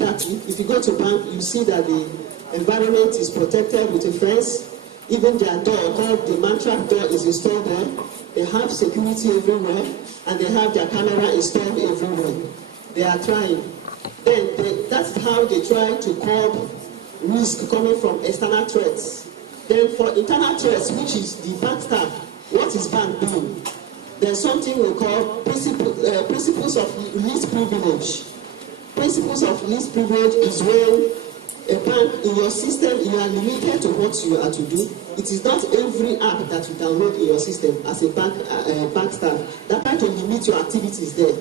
that if you go to bank, you see that the environment is protected with a fence. Even their door, called the mantra door, is installed there. They have security everywhere, and they have their camera installed everywhere. They are trying. Then that's how they try to curb risk coming from external threats. Then for internal threats, which is the bank staff, what is bank doing? There's something we call principles of least privilege. Principles of least privilege is when a bank, in your system, you are limited to what you are to do. It is not every app that you download in your system as a bank staff. That try to limit your activities there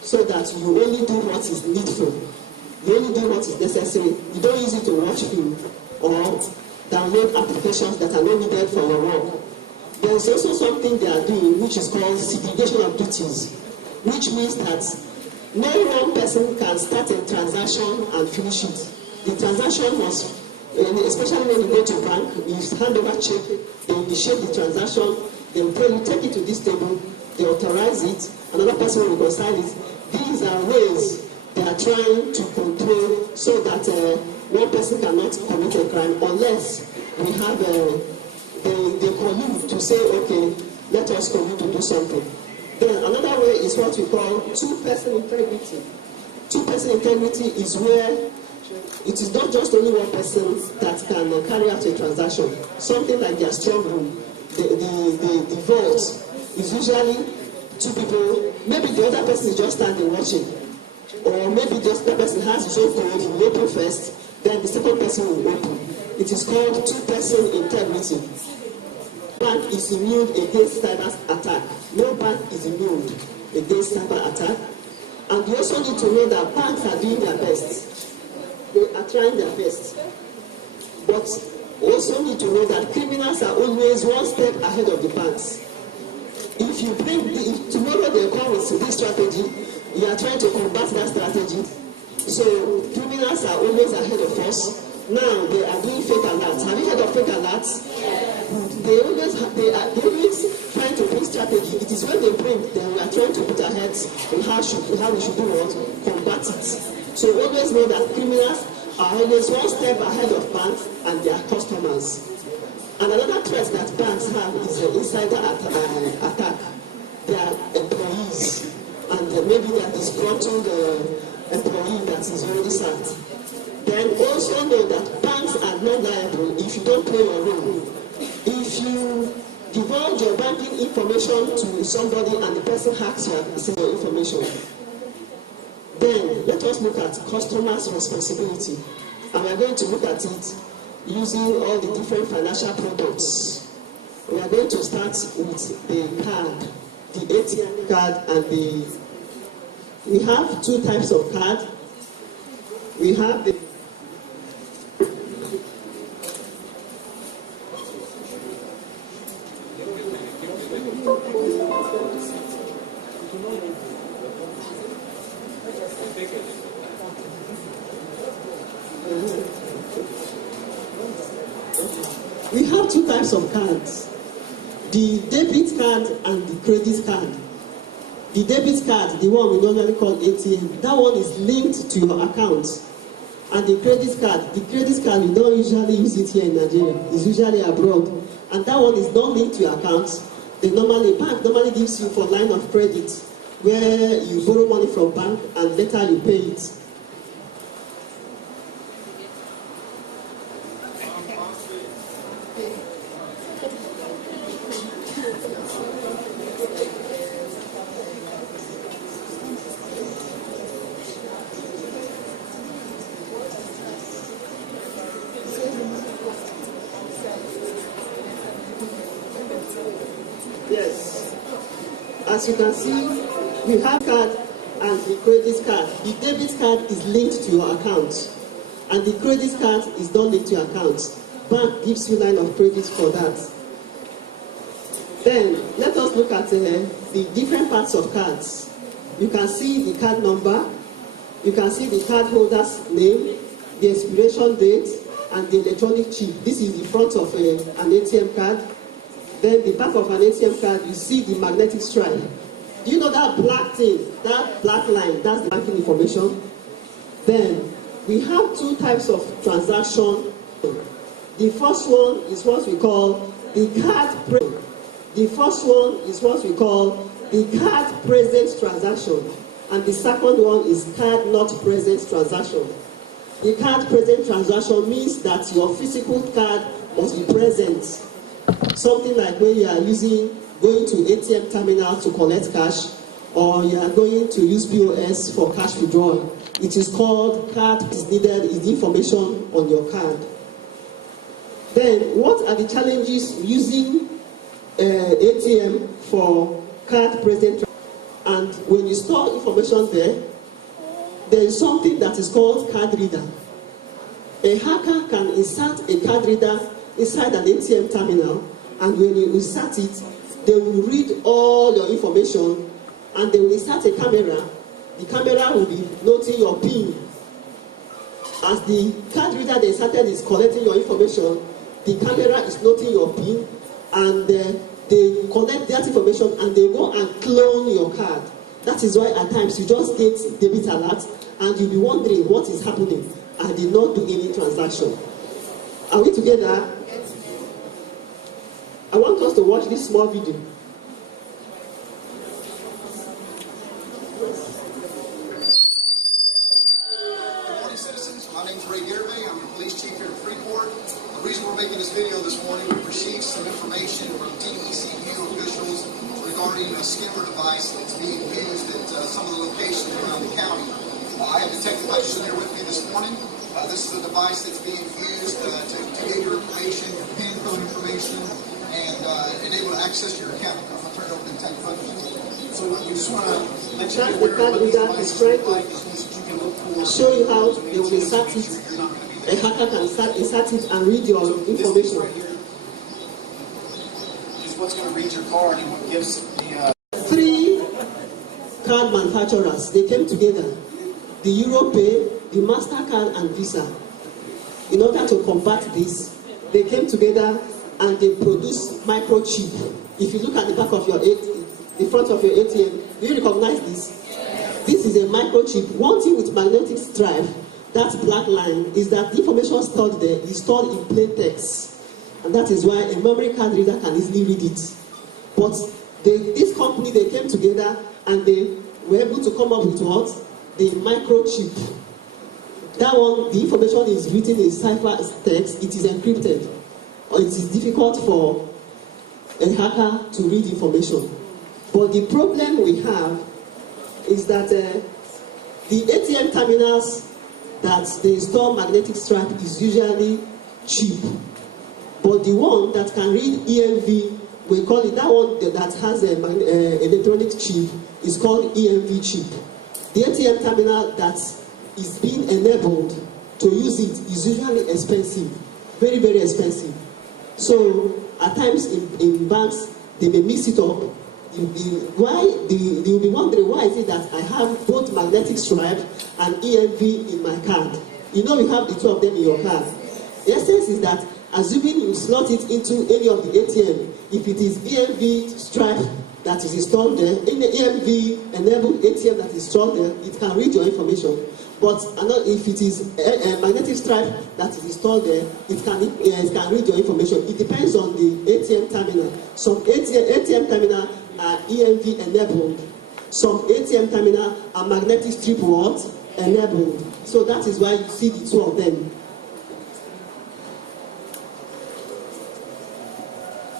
so that you only do what is needful. You only do what is necessary. You don't use it to watch film or download applications that are not needed for your work. There's also something they are doing which is called segregation of duties, which means that no one person can start a transaction and finish it. The transaction must, especially when you go to bank, you hand over check, they initiate the transaction, they will tell you, take it to this table, they authorize it, another person will reconcile it. These are ways they are trying to control so that one person cannot commit a crime unless we have they collude to say, okay, let us collude to do something. Then another way is what we call two-person integrity. Two-person integrity is where it is not just only one person that can carry out a transaction. Something like their strong room, the vault is usually two people. Maybe the other person is just standing watching, or maybe just the person has his own code, he will open first, then the second person will open. It is called two-person integrity. Bank is immune against cyber attack. No bank is immune against cyber attack. And you also need to know that banks are doing their best. They are trying their best. But also need to know that criminals are always one step ahead of the banks. If you bring if tomorrow they come with this strategy, you are trying to combat that strategy. So criminals are always ahead of us. Now they are doing fake alerts. Have you heard of fake alerts? They always trying to bring strategy. It is when they bring, then we are trying to put our heads on how we should do what, combat it. So always know that criminals are always one step ahead of banks and their customers. And another threat that banks have is the insider attack. Their employees, and maybe they are disgruntled employee that is already sacked. Then also know that banks are not liable if you don't play your role. If you divulge your banking information to somebody and the person hacks your information, then let us look at customers' responsibility. And we are going to look at it using all the different financial products. We are going to start with the card, the ATM card, and we have two types of card. We have the two types of cards, the debit card and the credit card. The debit card, the one we normally call ATM, that one is linked to your account. And the credit card, we don't usually use it here in Nigeria. It's usually abroad. And that one is not linked to your account. Bank normally gives you for line of credit, where you borrow money from bank and later you pay it. Yes. As you can see, we have card and the credit card. The debit card is linked to your account, and the credit card is not linked to your account. Bank gives you line of credit for that. Then let us look at the different parts of cards. You can see the card number, you can see the card holder's name, the expiration date, and the electronic chip. This is the front of an ATM card. Then the back of an ATM card, you see the magnetic stripe. Do you know that black thing, that black line, that's the banking information? Then We have two types of transaction. The first one is what we call the card present. The first one is what we call the card present transaction, and the second one is card not present transaction. The card present transaction means that your physical card must be present. Something like when you are going to ATM terminal to collect cash, or you are going to use POS for cash withdrawal. It is called card is needed, is the information on your card. Then, what are the challenges using ATM for card present? And when you store information there is something that is called card reader. A hacker can insert a card reader inside an ATM terminal, and when you insert it, they will read all your information, and they will insert a camera. The camera will be noting your PIN. As the card reader they inserted is collecting your information, the camera is noting your PIN, and they collect that information and they go and clone your card. That is why at times you just get debit alert and you'll be wondering what is happening. I did not do any transaction. Are we together? I want us to watch this small video. The reason we're making this video this morning, we received some information from DECU officials regarding a skimmer device that's being used at some of the locations around the county. I have Detective Hutchinson here with me this morning. This is a device that's being used to get your information, your PIN code information, and enable to access your account. I'm going to turn it over to Detective Hutchinson. So you just want to let you know where the card is trying to show you how they will insert it. A hacker can insert it and read your information. Right here is what's going to read your card and what gives the... 3 card manufacturers, they came together. The Europay, the MasterCard and Visa. In order to combat this, they came together and they produced microchip. If you look at the back of your ATM, the front of your ATM, do you recognize this? This is a microchip. One thing with magnetic stripe, that black line, is that the information stored there is stored in plain text. And that is why a memory card reader can easily read it. But this company, they came together and they were able to come up with what? The microchip. That one, the information is written in cipher text, it is encrypted. Or it is difficult for a hacker to read information. But the problem we have is that the ATM terminals that they store magnetic stripe is usually cheap. But the one that can read EMV, we call it, that one that has an electronic chip is called EMV chip. The ATM terminal that is being enabled to use it is usually expensive, very, very expensive. So at times in banks, they may mix it up. You'll be wondering, why is it that I have both magnetic stripe and EMV in my card? You know you have the two of them in your card. The essence is that, assuming you slot it into any of the ATM, if it is EMV stripe that is installed there, in the EMV enabled ATM that is installed there, it can read your information. But if it is a magnetic stripe that is installed there, it can read your information. It depends on the ATM terminal. Some ATM terminal are EMV enabled. Some ATM terminal are magnetic strip what? Enabled. So that is why you see the two of them.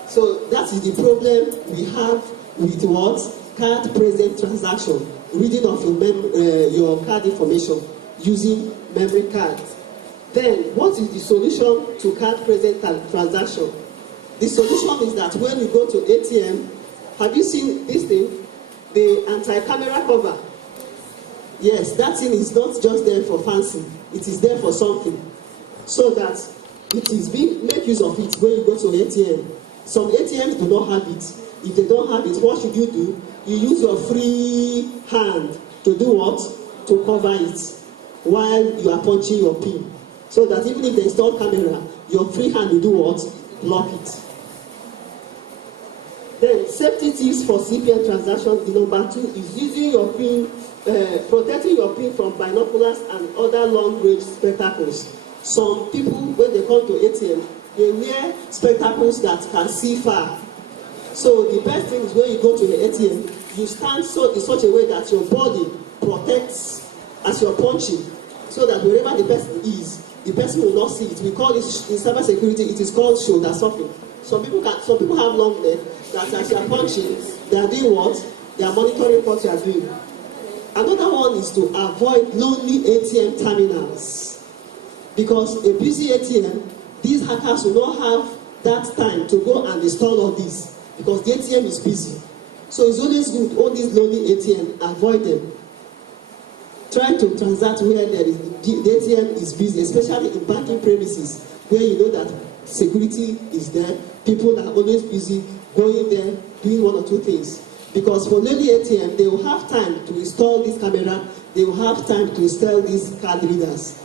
So that is the problem we have with what? Card present transaction. Reading of your card information using memory cards. Then, what is the solution to card present transaction? The solution is that when you go to ATM, have you seen this thing? The anti-camera cover. Yes, that thing is not just there for fancy. It is there for something. So that it is being make use of it when you go to ATM. Some ATMs do not have it. If they don't have it, what should you do? You use your free hand to do what? To cover it while you are punching your PIN. So that even if they install camera, your free hand will do what? Block it. Then safety tips for CPN transaction. The number 2 is using your PIN protecting your pin from binoculars and other long-range spectacles. Some people, when they come to ATM, they wear spectacles that can see far. So the best thing is when you go to the ATM, you stand in such a way that your body protects as you're punching, so that wherever the person is, the person will not see it. We call it in cyber security, it is called shoulder surfing. Some people have long legs that as you are punching, they are doing what? They are monitoring what you are doing. Another one is to avoid lonely ATM terminals. Because a busy ATM, these hackers will not have that time to go and install all this, because the ATM is busy. So it's always good, all these lonely ATM, avoid them. Try to transact where the ATM is busy, especially in banking premises, where you know that security is there. People are always busy going there, doing one or two things. Because for lonely ATM, they will have time to install this camera, they will have time to install these card readers.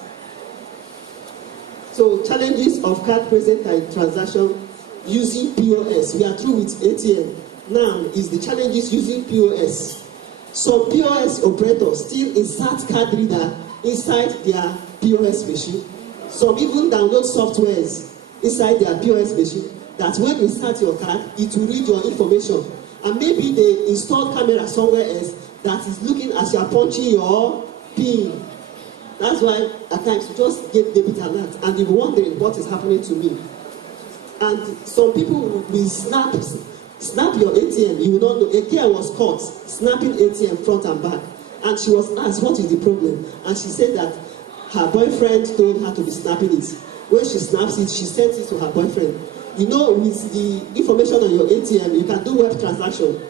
So challenges of card present transaction using POS. We are through with ATM. Now is the challenges using POS. Some POS operators still insert card reader inside their POS machine. Some even download softwares inside their POS machine that when you insert your card, it will read your information. And maybe they install camera somewhere else that is looking as you are punching your PIN. That's why at times you just get debit alert and you're wondering what is happening to me. And some people will snap your ATM. You will not know. A girl was caught snapping ATM front and back, and she was asked what is the problem, and she said that her boyfriend told her to be snapping it. When she snaps it, she sent it to her boyfriend. You know, with the information on your ATM, you can do web transaction.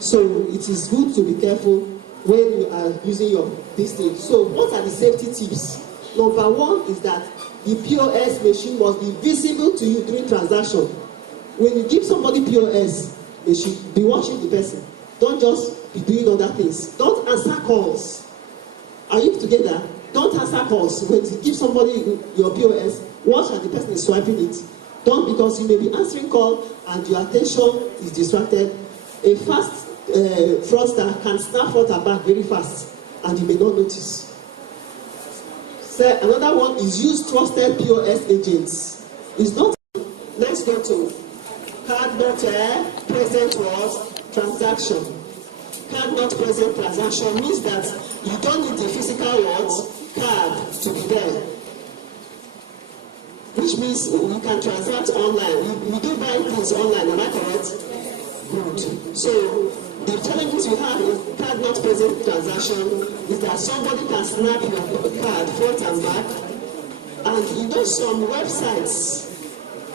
So it is good to be careful when you are using this thing. So what are the safety tips? Number one is that the POS machine must be visible to you during transaction. When you give somebody POS, they should be watching the person. Don't just be doing other things. Don't answer calls. Are you together? Don't answer calls. When you give somebody your POS, watch as the person is swiping it. Don't, because you may be answering call and your attention is distracted. A fast fraudster can snap front and back very fast, and you may not notice. So another one is use trusted POS agents. It's not. Let's go to card not present was transaction. Card not present transaction means that you don't need the physical card to be there. Which means you can transact online. We do buy things online, am I correct? Good. So the challenges you have in card not present transaction is that somebody can snap your card front and back. And you know some websites,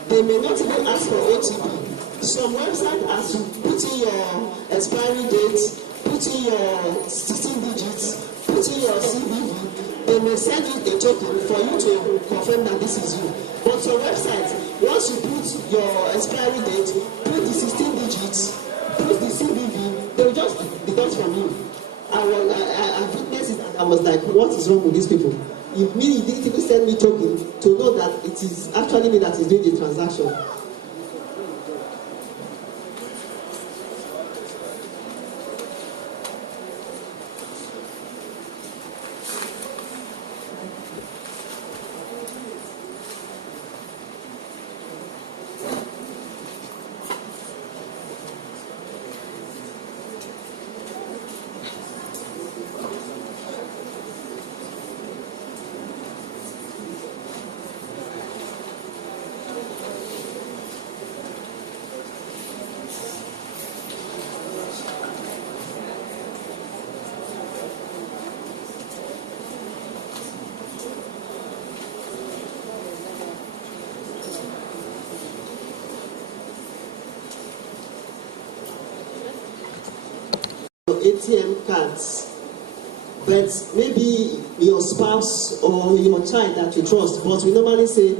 they may not even ask for OTP. Some websites ask you put in your expiry date, put in your 16 digits, put in your CVV. They may send you a token for you to confirm that this is you. But some websites, once you put your expiry date, put the 16 digits, put the CVV, they will just deduct from you. I witnessed it and I was like, what is wrong with these people? If me, you didn't even send me token to know that it is actually me that is doing the transaction. ATM cards, but maybe your spouse or your child that you trust, but we normally say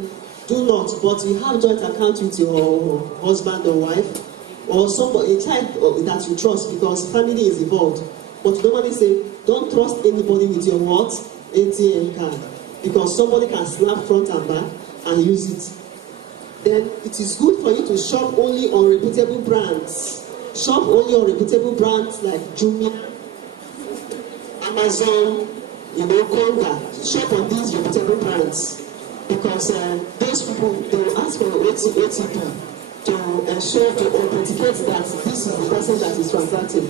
do not, but you have joint account with your husband or wife or somebody, a child that you trust because family is involved, but we normally say don't trust anybody with your ATM card, because somebody can snap front and back and use it. Then it is good for you to shop only on reputable brands. Shop only on reputable brands like Jumia and Amazon, Konga, shop on these reputable brands. Because those people, they will ask for OTP to ensure, to authenticate that this is the person that is transacting.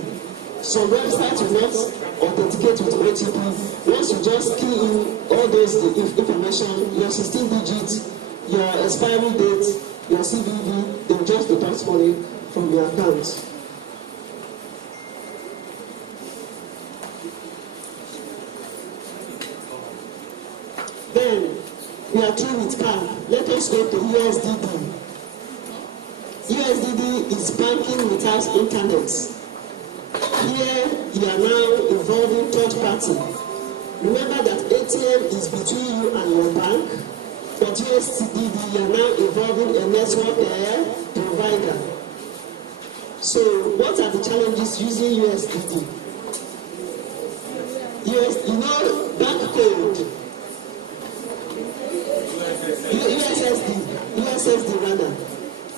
So websites will not authenticate with OTP. Once you just key in all those information, your 16 digits, your expiry date, your CVV, they will just deduct money from your account. Then, we are through with bank. Let us go to USDD. USDD is banking without internet. Here, you are now involving third party. Remember that ATM is between you and your bank, but USDD, you are now involving a network provider. So, what are the challenges using USDD? Bank code.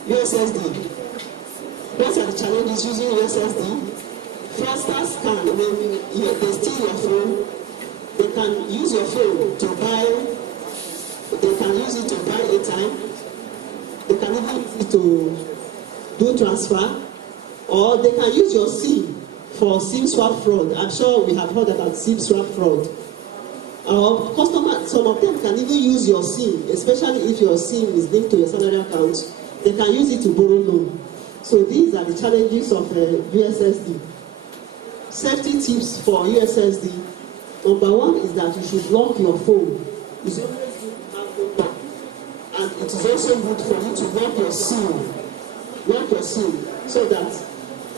USSD. What are the challenges using USSD? Fraudsters can, when they steal your phone, they can use your phone to buy, they can use it to buy airtime, they can even use it to do transfer, or they can use your SIM for SIM swap fraud. I'm sure we have heard about SIM swap fraud. Some of them can even use your SIM, especially if your SIM is linked to your salary account. They can use it to borrow loan. So these are the challenges of USSD. Safety tips for USSD. Number one is that you should lock your phone. It's always good to have phone lock. And it is also good for you to lock your SIM. Lock your SIM so that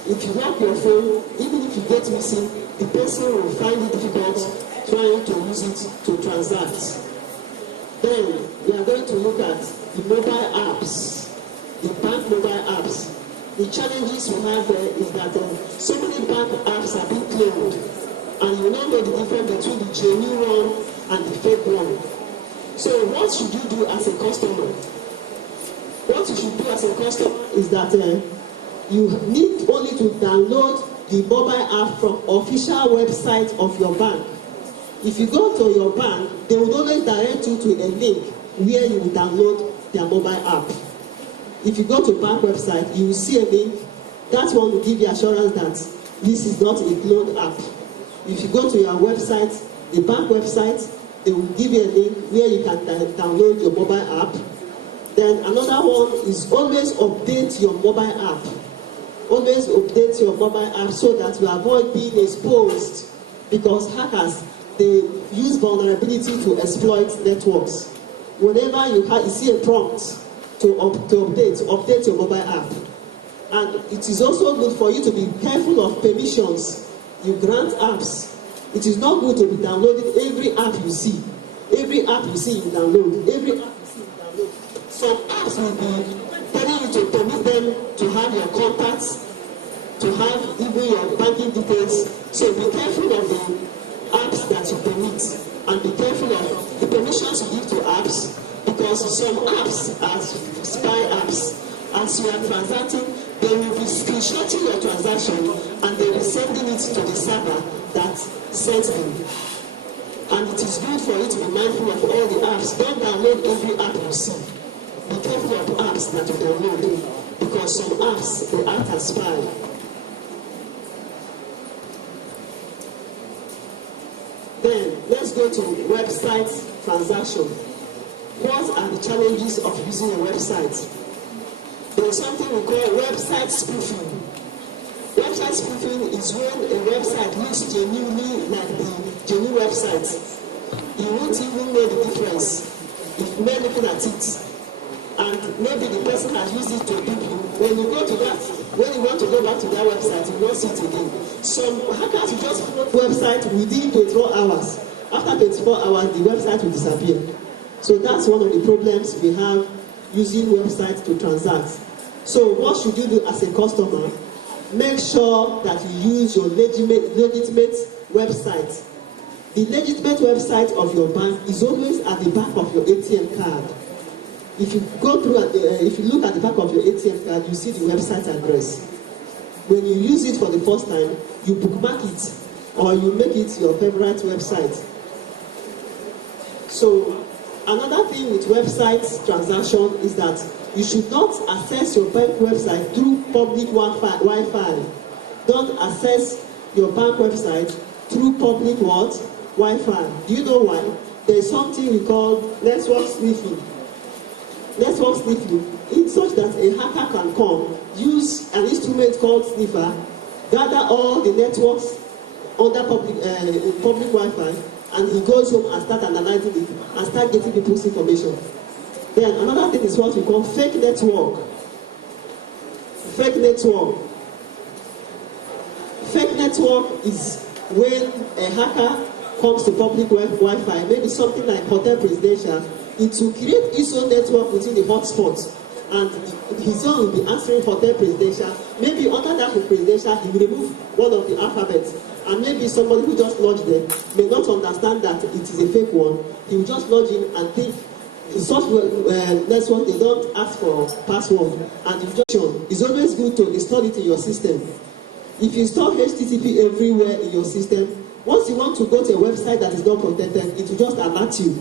if you lock your phone, even if you get missing, the person will find it difficult trying to use it to transact. Then we are going to look at the mobile apps, the bank mobile apps. The challenges we have there is that so many bank apps are being cloned, and you don't know the difference between the genuine one and the fake one. So what should you do as a customer? What you should do as a customer is that you need only to download the mobile app from official website of your bank. If you go to your bank, they will always direct you to a link where you will download their mobile app. If you go to bank website, you will see a link. That one will give you assurance that this is not a cloned app. If you go to your website, the bank website, they will give you a link where you can download your mobile app. Then another one is always update your mobile app. Always update your mobile app so that you avoid being exposed, because hackers, they use vulnerability to exploit networks. Whenever you see a prompt to update your mobile app. And it is also good for you to be careful of permissions you grant apps. It is not good to be downloading every app you see. Every app you see, you download. Every app you see, you download. Some apps will be telling you to permit them to have your contacts, to have even your banking details. So be careful of the apps that you permit, and be careful of the permissions you give to apps, because some apps are spy apps. As you are transacting, they will be screenshotting your transaction and they will be sending it to the server that sent them. And it is good for you to be mindful of all the apps. Don't download every app you see. Be careful of apps that you download, because some apps, they act as spy. Then, let's go to website transaction. What are the challenges of using a website? There is something we call website spoofing. Website spoofing is when a website looks genuinely like the genuine website. You won't even know the difference if you're looking at it. And maybe the person has used it to dupe you. When you want to go back to that website, you will not see it again. Some hackers will just put website within 24 hours. After 24 hours, the website will disappear. So that's one of the problems we have using websites to transact. So what should you do as a customer? Make sure that you use your legitimate website. The legitimate website of your bank is always at the back of your ATM card. If you if you look at the back of your ATM card, you see the website address. When you use it for the first time, you bookmark it, or you make it your favorite website. So another thing with website transaction is that you should not access your bank website through public Wi-Fi. Don't access your bank website through public what? Wi-Fi. Do you know why? There is something we call network sniffing. Network sniffing, it's such that a hacker can come, use an instrument called sniffer, gather all the networks under public Wi-Fi, and he goes home and start analyzing it and start getting people's information. Then another thing is what we call fake network. Fake network. Fake network is when a hacker comes to public Wi-Fi, maybe something like Hotel Presidential, it will create its own network within the hotspot, and his own will be answering Hotel Presidential. Maybe under that Presidential, he will remove one of the alphabets, and maybe somebody who just lodged there may not understand that it is a fake one. He will just lodge in and think in such network they don't ask for password, and it's always good to install it in your system. If you install HTTP everywhere in your system, once you want to go to a website that is not protected, it will just alert you.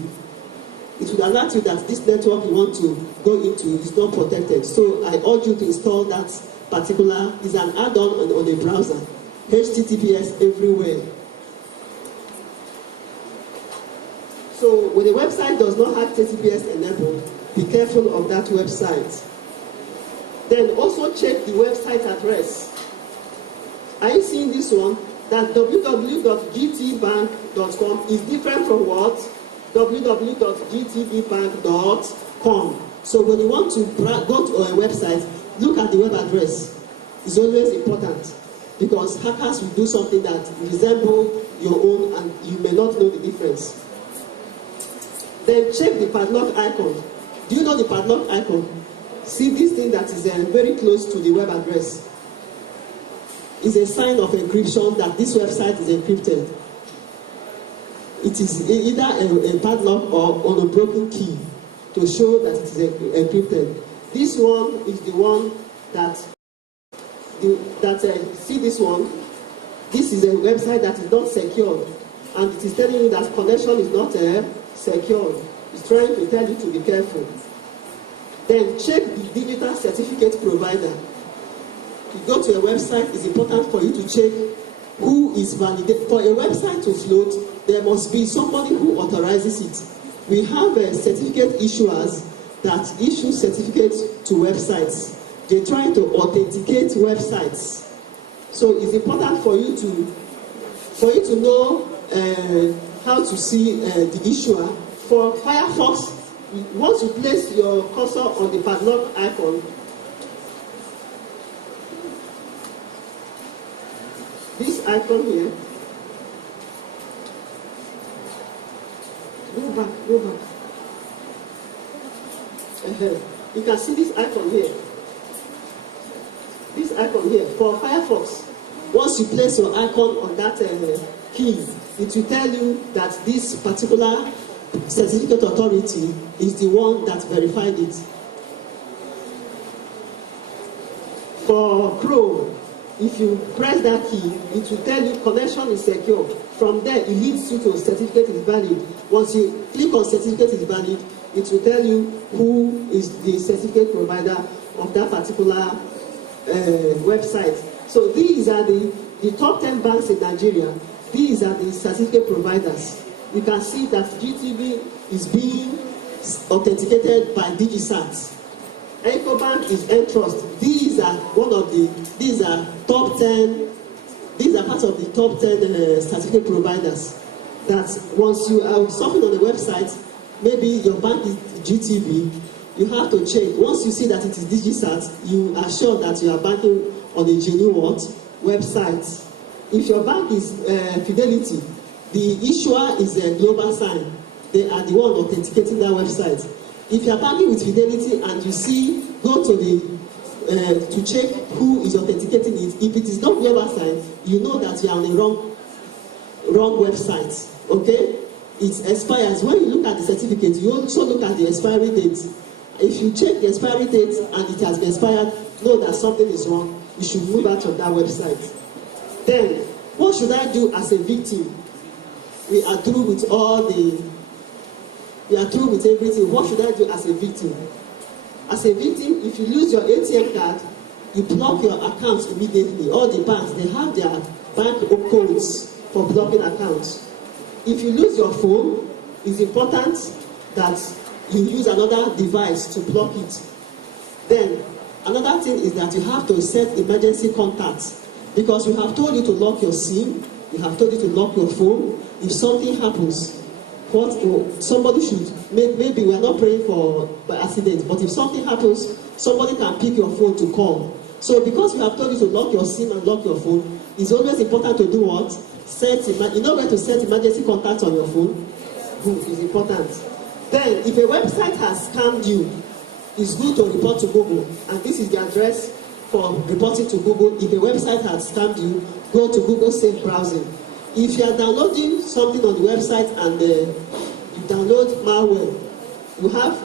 It will alert you that this network you want to go into is not protected. So I urge you to install that particular, is an add-on on a browser. HTTPS everywhere. So when a website does not have HTTPS enabled, be careful of that website. Then also check the website address. Are you seeing this one? That www.gtbank.com is different from what? www.gtbbank.com. So when you want to go to a website, look at the web address. It's always important because hackers will do something that resembles your own and you may not know the difference. Then check the padlock icon. Do you know the padlock icon? See this thing that is very close to the web address. It's a sign of encryption that this website is encrypted. It is either a padlock or on a broken key to show that it is encrypted. This one is the one see this one? This is a website that is not secured, and it is telling you that connection is not secured. It's trying to tell you to be careful. Then check the digital certificate provider. You go to a website, it's important for you to check who is validated. For a website to float, there must be somebody who authorizes it. We have certificate issuers that issue certificates to websites. They try to authenticate websites. So it's important for you to know how to see the issuer. For Firefox, once you place your cursor on the padlock icon, this icon here, go back. You can see this icon here. This icon here, for Firefox, once you place your icon on that key, it will tell you that this particular certificate authority is the one that verified it. For Chrome, if you press that key, it will tell you connection is secure. From there, it leads you to certificate is valid. Once you click on certificate is valid, it will tell you who is the certificate provider of that particular website. So these are the top 10 banks in Nigeria. These are the certificate providers. You can see that GTB is being authenticated by DigiSat. EcoBank is Entrust. These are top 10. These are part of the top 10 certificate providers. That once you are surfing on the website, maybe your bank is GTB, you have to check. Once you see that it is DigiSat, you are sure that you are banking on a genuine website. If your bank is Fidelity, the issuer is a global sign. They are the one authenticating that website. If you are banking with Fidelity and you see, go to to check who is authenticating it. If it is not global sign, you know that you are on the wrong website. Okay? It expires. When you look at the certificate, you also look at the expiry date. If you check the expiry date and it has been expired, know that something is wrong. You should move out of that website. Then, What should I do as a victim? We are through with everything. What should I do as a victim? As a victim, if you lose your ATM card, you block your accounts immediately. All the banks, they have their bank codes for blocking accounts. If you lose your phone, it's important that you use another device to block it. Then, another thing is that you have to set emergency contacts, because we have told you to lock your SIM, we have told you to lock your phone. If something happens, somebody should, maybe we are not praying for by accident, but if something happens, somebody can pick your phone to call. So because we have told you to lock your SIM and lock your phone, it's always important to do what? You know where to set emergency contacts on your phone? It's important. Then, if a website has scammed you, it's good to report to Google. And this is the address for reporting to Google. If a website has scammed you, go to Google Safe Browsing. If you are downloading something on the website and you download malware, you have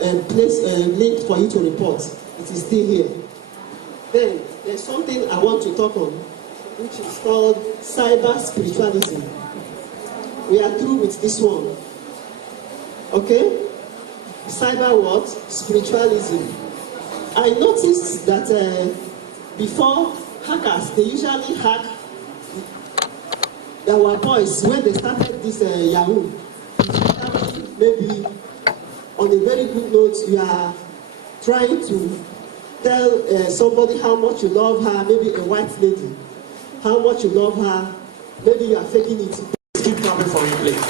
a place link for you to report. It is still here. Then, there's something I want to talk on, which is called cyber spiritualism. We are through with this one. Okay? Cyber what? Spiritualism. I noticed that before hackers, they usually hack. There were boys when they started this Yahoo. Maybe on a very good note, you are trying to tell somebody how much you love her, maybe a white lady, how much you love her. Maybe you are faking it. Keep coming for me, please.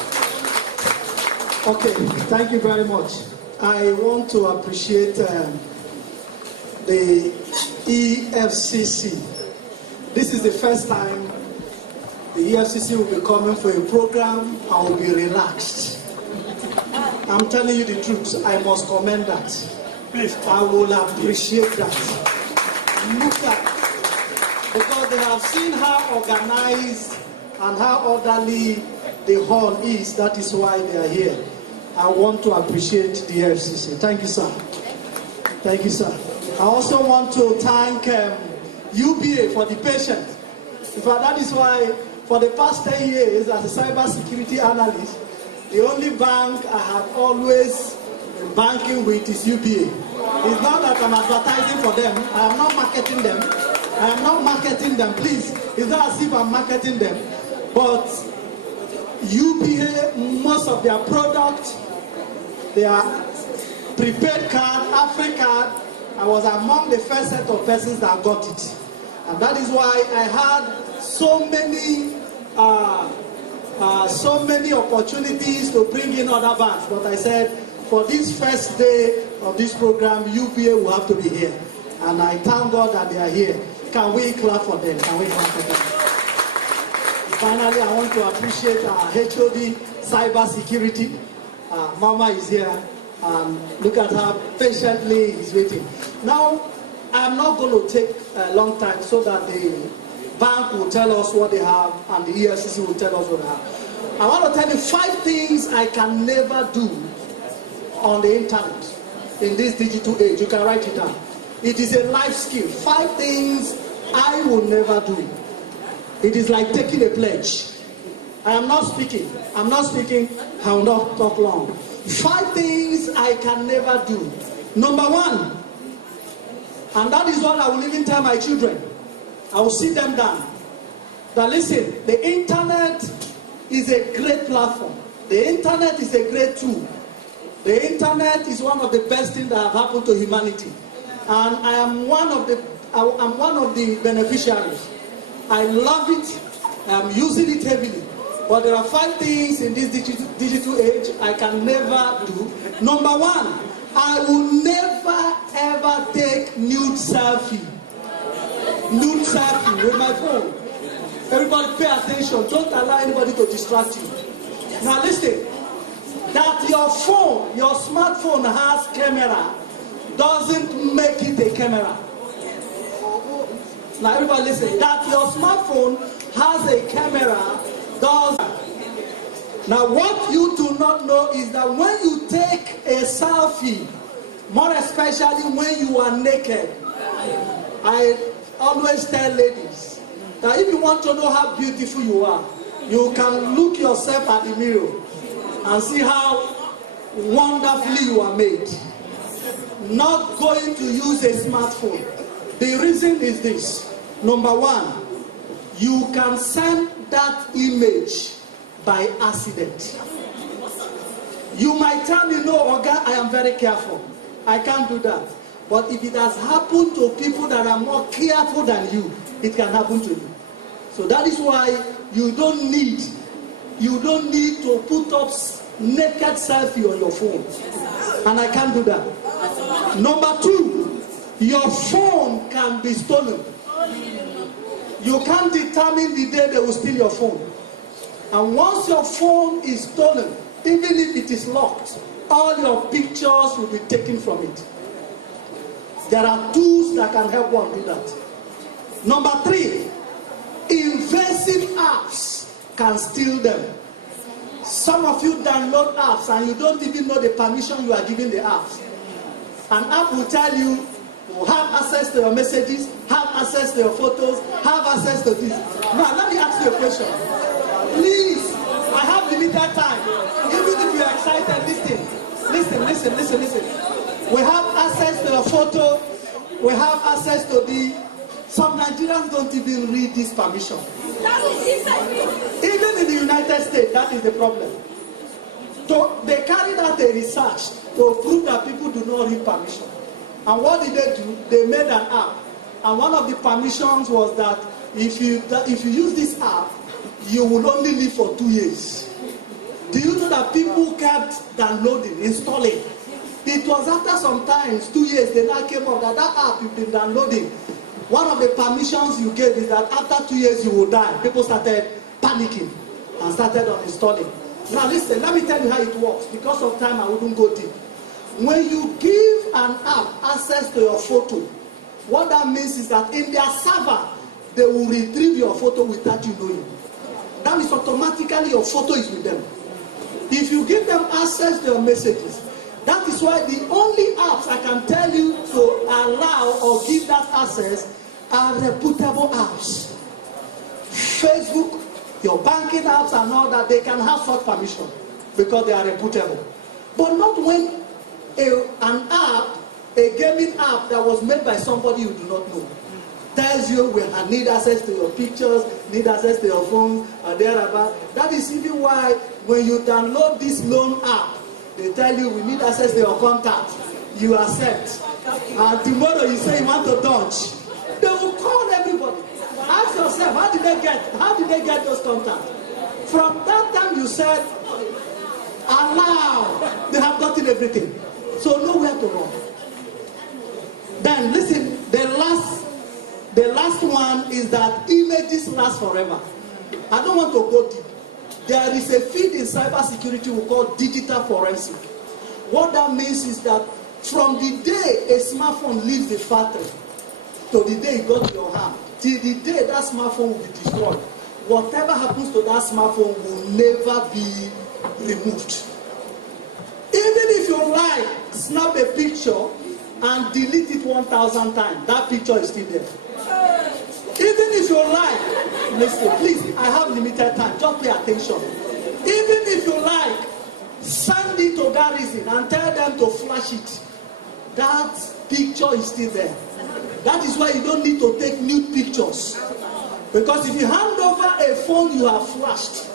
Okay, thank you very much. I want to appreciate the EFCC. This is the first time the EFCC will be coming for a program and will be relaxed. I'm telling you the truth. I must commend that. Please. I will appreciate that. Look at, because they have seen how organized and how orderly the hall is. That is why they are here. I want to appreciate the FCC. Thank you, sir. Thank you, sir. I also want to thank UBA for the patience. In fact, that is why for the past 10 years as a cyber security analyst, the only bank I have always been banking with is UBA. It's not that I'm advertising for them. I am not marketing them. I am not marketing them, please. It's not as if I'm marketing them. But UBA, most of their products, they are prepaid card, Africa. I was among the first set of persons that got it. And that is why I had so many opportunities to bring in other banks. But I said, for this first day of this program, UBA will have to be here. And I thank God that they are here. Can we clap for them? Can we clap for them? Finally, I want to appreciate our HOD Cyber Security. Mama is here. Look at her patiently is waiting. Now, I'm not going to take a long time so that the bank will tell us what they have and the EFCC will tell us what they have. I want to tell you 5 things I can never do on the internet in this digital age. You can write it down. It is a life skill. 5 things I will never do. It is like taking a pledge. I am not speaking. I'm not speaking. I will not talk long. 5 things I can never do. Number 1, and that is what I will even tell my children. I will sit them down. Now listen, the internet is a great platform. The internet is a great tool. The internet is one of the best things that have happened to humanity. And I am one of the beneficiaries. I love it. I am using it heavily. But there are 5 things in this digital age I can never do. Number 1, I will never ever take nude selfie. Nude selfie with my phone. Everybody pay attention. Don't allow anybody to distract you. Now listen. That your phone, your smartphone has camera doesn't make it a camera. Now everybody listen. That your smartphone has a camera does. Now what you do not know is that when you take a selfie, more especially when you are naked, I always tell ladies, that if you want to know how beautiful you are, you can look yourself at the mirror and see how wonderfully you are made. Not going to use a smartphone. The reason is this. Number one, you can send that image by accident. You might tell me, no, Oga, I am very careful. I can't do that. But if it has happened to people that are more careful than you, it can happen to you. So that is why you don't need to put up naked selfie on your phone. And I can't do that. Number two, your phone can be stolen. You can't determine the day they will steal your phone. And once your phone is stolen, even if it is locked, all your pictures will be taken from it. There are tools that can help one do that. Number three, invasive apps can steal them. Some of you download apps and you don't even know the permission you are giving the apps. An app will tell you, have access to your messages, have access to your photos, have access to this. Now, let me ask you a question. Please, I have limited time. Even if you are excited, listen. We have access to your photo. We have access to the... Some Nigerians don't even read this permission. Even in the United States, that is the problem. So they carried out a research to prove that people do not read permission. And what did they do? They made an app. And one of the permissions was that if you use this app, you will only live for 2 years. Do you know that people kept downloading, installing? It was after some times, 2 years, they now came up that app you've been downloading. One of the permissions you gave is that after 2 years you will die. People started panicking and started uninstalling. Now listen, let me tell you how it works. Because of time, I wouldn't go deep. When you give an app access to your photo, what that means is that in their server, they will retrieve your photo without you knowing. That means automatically your photo is with them. If you give them access to your messages, that is why the only apps I can tell you to allow or give that access are reputable apps. Facebook, your banking apps and all that, they can have such permission because they are reputable. But not when an app, a gaming app that was made by somebody you do not know, tells you we need access to your pictures, need access to your phone, or thereabout. That is even why when you download this loan app, they tell you we need access to your contact. You accept. And tomorrow you say you want to dodge. They will call everybody. Ask yourself, how did they get those contacts? From that time you said, allow, they have gotten everything. So nowhere to run. Then listen, the last one is that images last forever. I don't want to go deep. There is a field in cybersecurity we call digital forensic. What that means is that from the day a smartphone leaves the factory to the day it got to your hand, till the day that smartphone will be destroyed, whatever happens to that smartphone will never be removed. Even if you like, snap a picture and delete it 1,000 times, that picture is still there. Even if you like, listen, please, I have limited time, just pay attention. Even if you like, send it to Garrison and tell them to flash it. That picture is still there. That is why you don't need to take nude pictures. Because if you hand over a phone you have flashed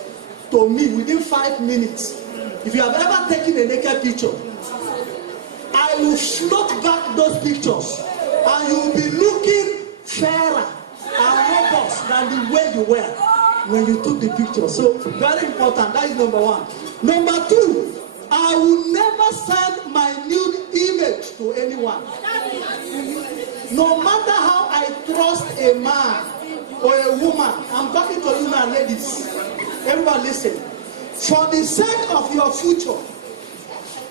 to me within 5 minutes, if you have ever taken a naked picture, I will float back those pictures and you will be looking fairer and robust than the way you were when you took the picture. So, very important. That is number one. Number two, I will never send my nude image to anyone. No matter how I trust a man or a woman, I'm talking to you now, ladies. Everyone listen. For the sake of your future,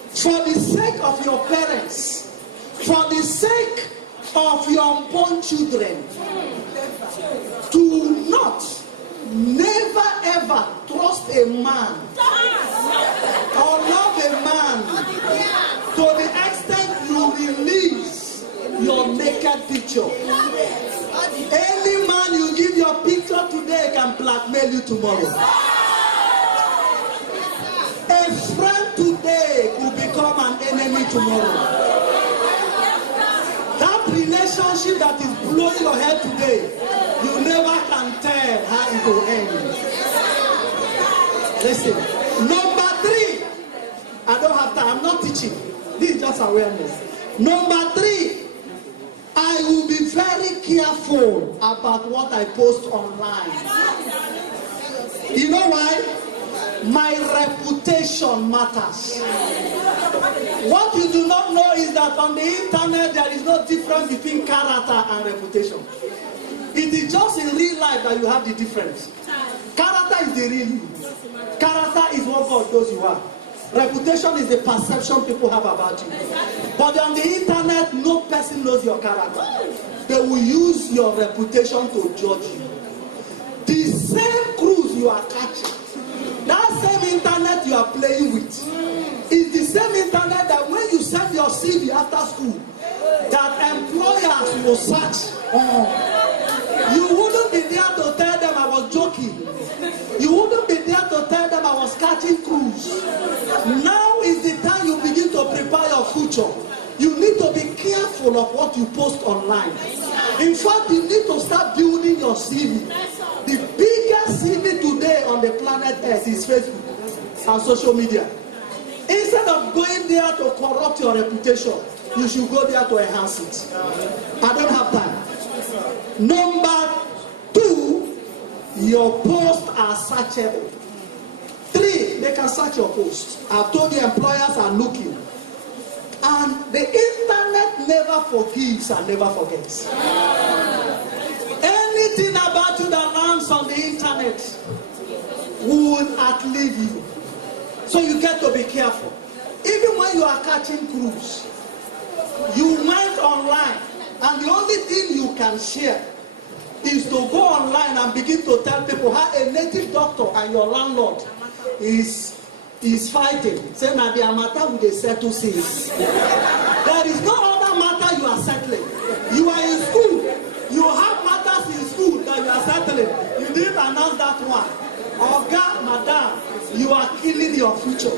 for the sake of your parents, for the sake of your unborn children, do not, never ever trust a man or love a man to the extent you release your naked picture. Any man you give your picture blackmail you tomorrow. A friend today will become an enemy tomorrow. That relationship that is blowing your head today, you never can tell how it will end. Listen, number 3, I don't have time, I'm not teaching. This is just awareness. Number 3, I will be very careful about what I post online. You know why? My reputation matters. What you do not know is that on the internet there is no difference between character and reputation. It is just in real life that you have the difference. Character is the real you. Character is what God knows you are. Reputation is the perception people have about you. But on the internet, no person knows your character. They will use your reputation to judge you. The same cruise you are catching, that same internet you are playing with, is the same internet that when you send your CV after school, that employers will search. You wouldn't be there to tell them I was joking. You wouldn't be there to tell them I was catching cruise. Now is the time you begin to prepare your future. You need to be careful of what you post online. In fact, you need to start building your CV. The biggest CV today on the planet Earth is Facebook and social media. Instead of going there to corrupt your reputation, you should go there to enhance it. I don't have time. Number 2, your posts are searchable. 3, they can search your posts. I've told you employers are looking. And the internet never forgives and never forgets. Anything about you that lands on the internet will outlive you. So you get to be careful. Even when you are catching cruise, you went online, and the only thing you can share is to go online and begin to tell people how a native doctor and your landlord is fighting. Say, now the matter with the settle since. There is no other matter you are settling. You are in school. You have matters in school that you are settling. You didn't announce that one. Oga, madam, you are killing your future.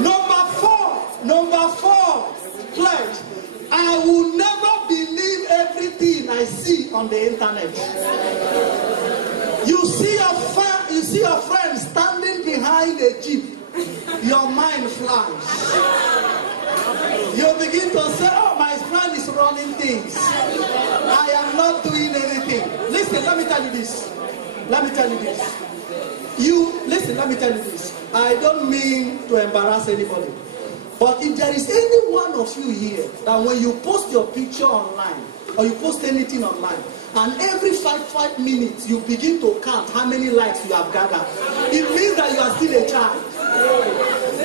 Number four, pledge. I will never believe everything I see on the internet. You see your friend standing behind a jeep. Your mind flies. You begin to say, oh, my friend is running things. I am not doing anything. Listen, let me tell you this. Let me tell you this. I don't mean to embarrass anybody. But if there is any one of you here that when you post your picture online or you post anything online, and every 5 minutes you begin to count how many likes you have gathered, it means that you are still a child.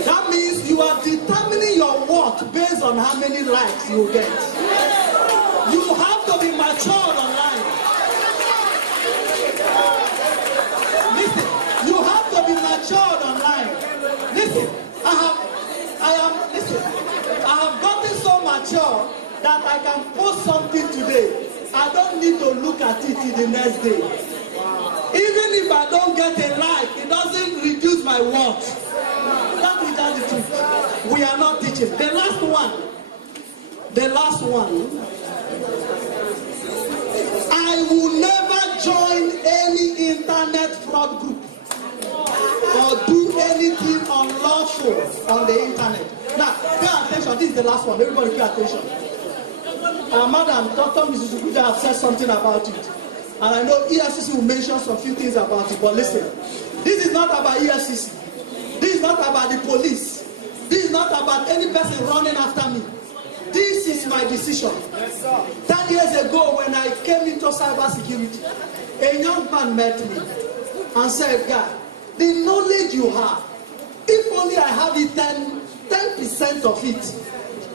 That means you are determining your worth based on how many likes you get. You have to be matured online. Listen, you have to be matured online. Listen, I have gotten so mature that I can post something today. I don't need to look at it the next day. Even if I don't get a like, it doesn't reduce my worth. That is the truth. We are not teaching. The last one. I will never join any internet fraud group or do anything unlawful on the internet. Now, pay attention. This is the last one. Everybody pay attention. Madam, Dr. Mrs. Ugwuja'S have said something about it. And I know EFCC will mention some few things about it. But listen, this is not about EFCC. This is not about the police. This is not about any person running after me. This is my decision. 10 years ago, when I came into cybersecurity, a young man met me and said, "God, the knowledge you have, if only I have it 10% of it,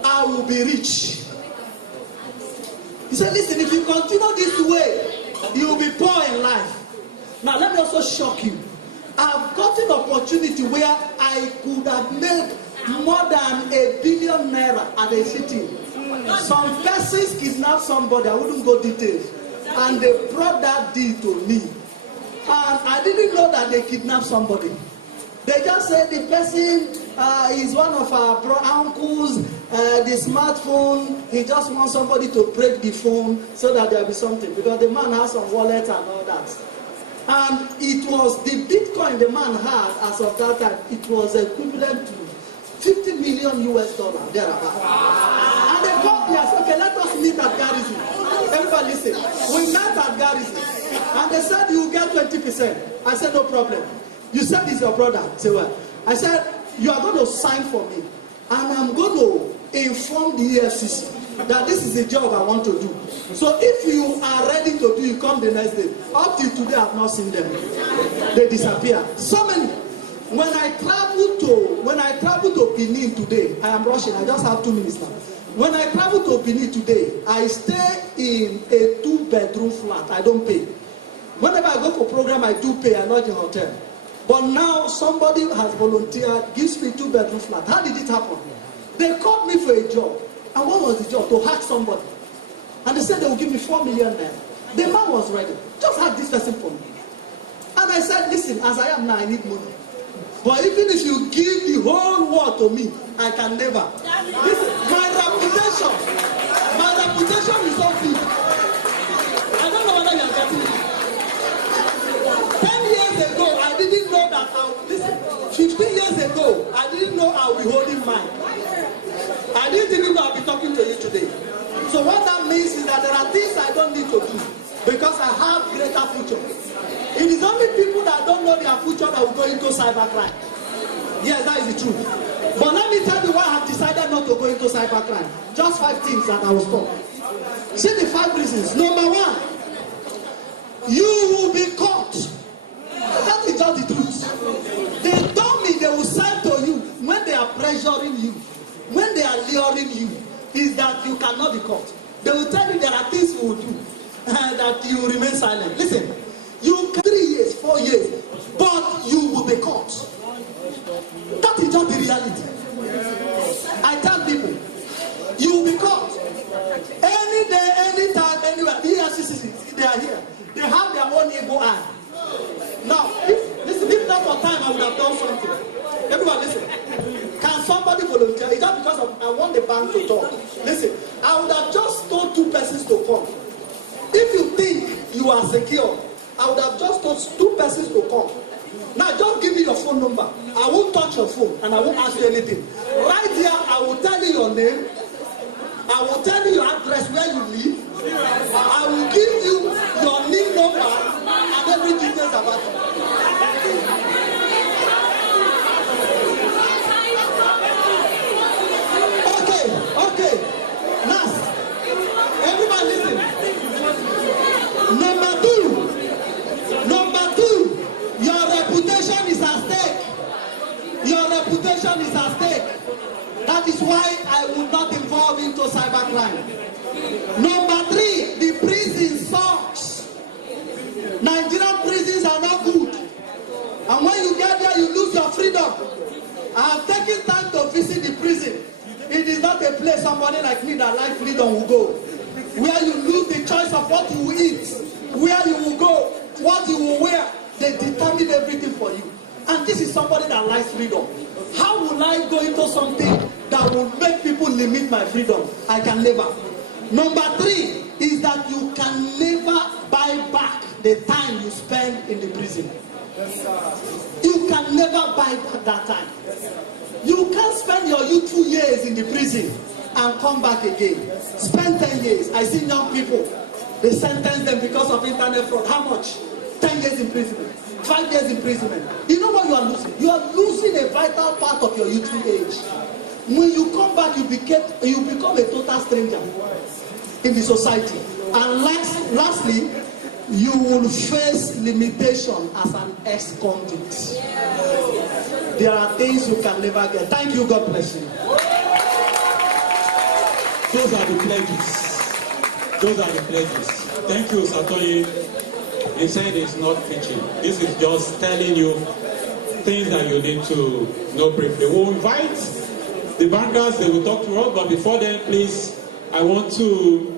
I will be rich." He said, "Listen, if you continue this way, you will be poor in life." Now, let me also shock you. I've got an opportunity where I could have made more than ₦1 billion at a sitting. Some persons kidnapped somebody, I wouldn't go details, and they brought that deal to me. And I didn't know that they kidnapped somebody. They just said the person is one of our uncles, the smartphone, he just wants somebody to break the phone so that there'll be something. Because the man has some wallet and all that. And it was the Bitcoin the man had as of that time, it was equivalent to 50 million US dollars thereabout. And they called me and said, okay, let us meet at Garrison. Everybody listen. We met at Garrison. And they said, you get 20%. I said, no problem. You said it's your brother. I said, well, I said, you are going to sign for me. And I'm going to inform the EFCC that this is a job I want to do. So if you are ready to do, you come the next day. Up till today, I have not seen them. They disappear. So many. When I travel to Benin today, I am rushing. I just have 2 minutes now. When I travel to Benin today, I stay in a 2-bedroom flat. I don't pay. Whenever I go for program, I do pay. I lodge in hotel. But now somebody has volunteered, gives me 2-bedroom flat. How did it happen? They called me for a job. And what was the job? To hack somebody. And they said they will give me 4 million naira. The man was ready. Just hack this person for me. And I said, listen, as I am now, I need money. But even if you give the whole world to me, I can never. Listen, my reputation is so big. I don't know whether you are getting it. 10 years ago, I didn't know that. Listen, 15 years ago, I didn't know I would be holding mine. I didn't even know I'll be talking to you today. So what that means is that there are things I don't need to do because I have greater future. It is only people that don't know their future that will go into cybercrime. Yes, that is the truth. But let me tell you why I have decided not to go into cybercrime. Just 5 things that I will stop. See the 5 reasons. Number 1, you will be caught. That is just the truth. They told me they will send to you when they are pressuring you, when they are luring you, is that you cannot be caught. They will tell you there are things you will do that you will remain silent. Listen. You can 3 years, 4 years, but you will be caught. That is just the reality. I tell people, you will be caught. Any day, anytime, anywhere. The EFCC, they are here. They have their own ego eye. Now, if not for time, I would have done something. Everyone, listen. Can somebody volunteer? It's just because I want the bank to talk. Listen, I would have just told 2 persons to come. If you think you are secure, I would have just told 2 persons to come. Now, just give me your phone number. I won't touch your phone and I won't ask you anything. Right here, I will tell you your name. I will tell you your address where you live. I will give you your NIN number and every details about you. Okay. Last. Everybody listen. Number 2, your reputation is at stake. Your reputation is at stake. That is why I would not involve into cybercrime. Number 3, the prison sucks. Nigerian prisons are not good. And when you get there, you lose your freedom. I have taken time to visit the prison. It is not a place somebody like me that likes freedom will go. Where you lose the choice of what you will eat, where you will go, what you will wear. They determine everything for you. And this is somebody that likes freedom. How will I go into something that will make people limit my freedom? I can never. Number 3 is that you can never buy back the time you spend in the prison. You can never buy back that time. You can't spend your youthful years in the prison and come back again. Spend 10 years. I see young people, they sentence them because of internet fraud. How much? 10 years imprisonment, 5 years imprisonment. You know what you are losing? You are losing a vital part of your youthful age. When you come back, you become a total stranger in the society. And lastly, you will face limitation as an ex-convict. There are things you can never get. Thank you. God bless you. Those are the pledges. Thank you, Satoye. He said it's not preaching. This is just telling you things that you need to know briefly. We'll invite the bankers, they will talk to us, but before then, please, I want to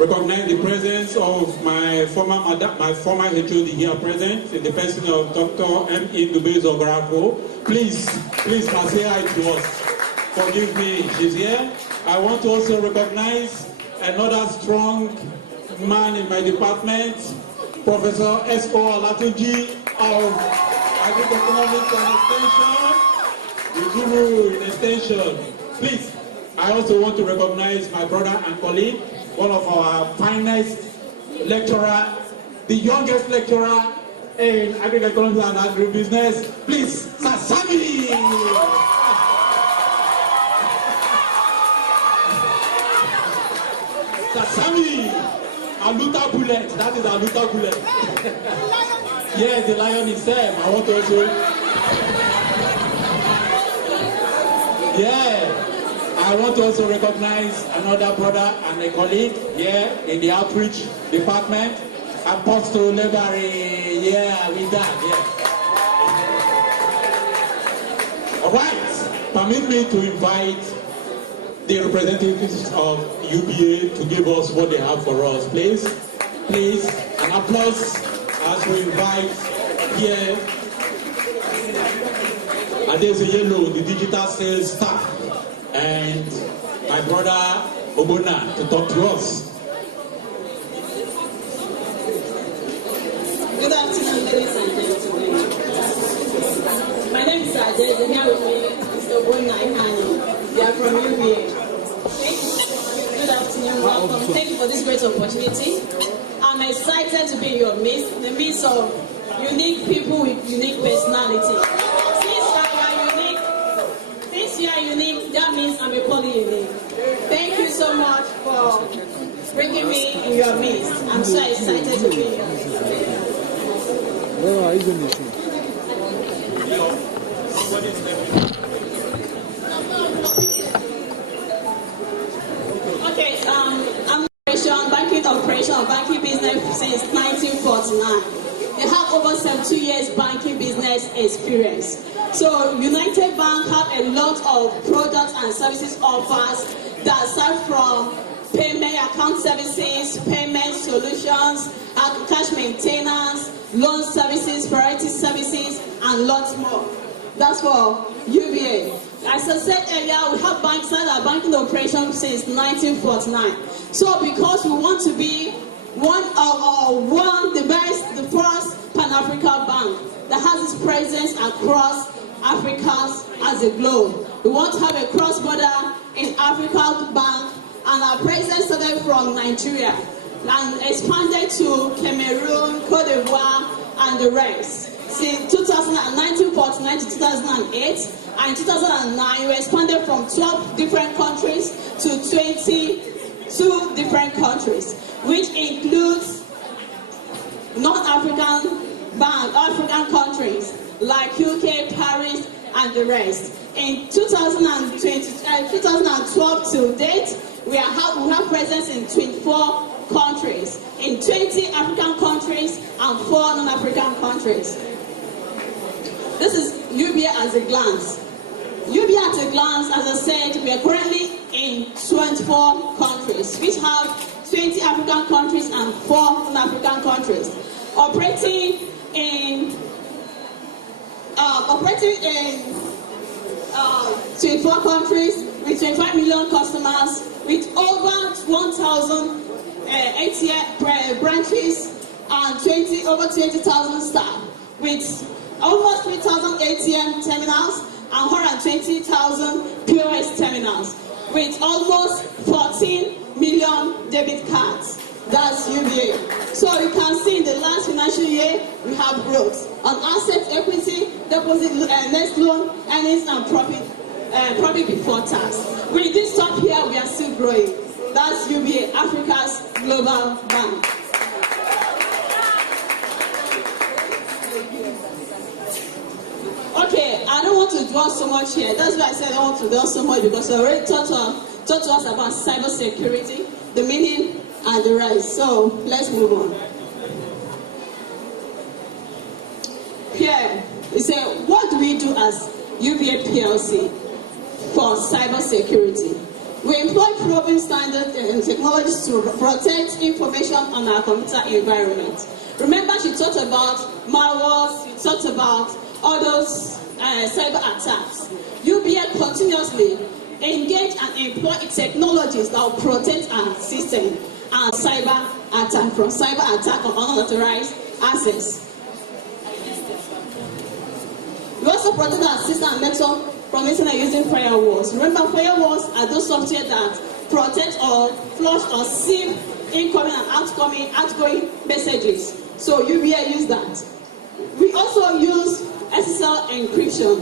recognize the presence of my former HOD here present in the person of Dr. M.E. Dubé-Zografo. Please can say hi to us. Forgive me, she's here. I want to also recognize another strong man in my department, Professor S.O. Olatunji of Agricultural and Extension, the Guru in Extension. Please, I also want to recognize my brother and colleague, one of our finest lecturer, the youngest lecturer in agriculture and agribusiness. Please, Sasami! Sasami! Aluta Bullet, that is Aluta Bullet. Yes, the lion himself. I want to also. Yeah. I want to also recognize another brother and a colleague here in the outreach department, Apostle Lebari. Yeah, with that, yeah. All right, permit me to invite the representatives of UBA to give us what they have for us, please. Please, an applause as we invite here Adese Yellow, the digital sales staff, and my brother Obona to talk to us. Good afternoon, ladies and gentlemen. My name is Adese. Here with me is Obona Ihani. We are from UBA. Good afternoon, welcome. Thank you for this great opportunity. I'm excited to be in your midst, in the midst of unique people with unique personality. Since you are unique, that means I'm equally unique. Thank you so much for bringing me in your midst. I'm so excited to be here. Where are you going to Okay, I'm banking business since 1949. They have over 72 years banking business experience. So United Bank have a lot of products and services offers that start from payment account services, payment solutions, cash maintenance, loan services, priority services, and lots more. That's for UBA. As I said earlier, we have started our banking operation since 1949. So because we want to be the first Pan-African bank that has its presence across Africa as a globe. We want to have a cross-border in Africa bank, and our presence started from Nigeria and expanded to Cameroon, Cote d'Ivoire, and the rest. Since 1949 to 2008, and in 2009, we expanded from 12 different countries to 22 different countries, which includes non-African countries like UK, Paris, and the rest. In 2012 to date, we have presence in 24 countries, in 20 African countries and 4 non-African countries. This is UBA at a glance. UBA at a glance, as I said, we are currently in 24 countries, which have 20 African countries and 4 non-African countries, operating in 24 countries with 25 million customers, with over 1,000 ATM branches and over 20,000 staff, with almost 3,000 ATM terminals and 120,000 POS terminals, with almost 14 million debit cards. That's UBA. So you can see in the last financial year, we have growth on assets, equity, deposit, next loan, earnings, and profit before tax. We did stop here, we are still growing. That's UBA, Africa's global bank. Okay, I don't want to dwell so much here. That's why I said I don't want to dwell so much, because I already taught to us about cyber security, the meaning, and the rest. So let's move on. Here, we say, what do we do as UBA PLC for cyber security? We employ proven standard technologies to protect information on our computer environment. Remember, she talked about malware, she talked about all those cyber attacks. UBA continuously engage and employ technologies that will protect our system and cyber attack on unauthorized access. We also protect our system and network from internet using firewalls. Remember, firewalls are those software that protect or flush or sieve incoming and outgoing messages. So UBA use that. We also use SSL encryption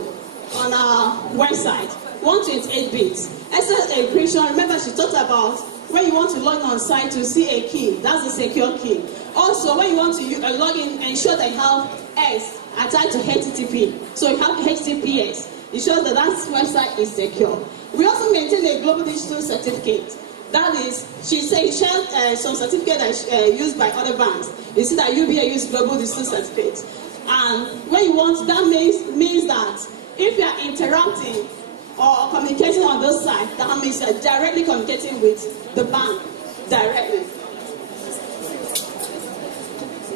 on our website, 128 bits. SSL encryption, remember she talked about when you want to log on site to see a key, that's a secure key. Also, when you want to log in, ensure that you have S attached to HTTP. So you have HTTPS. It shows that website is secure. We also maintain a global digital certificate. That is, she said she shared some certificate that used by other banks. You see that UBA use global digital certificate. And when you want, that means that if you are interacting or communicating on those sites, that means you are directly communicating with the bank directly.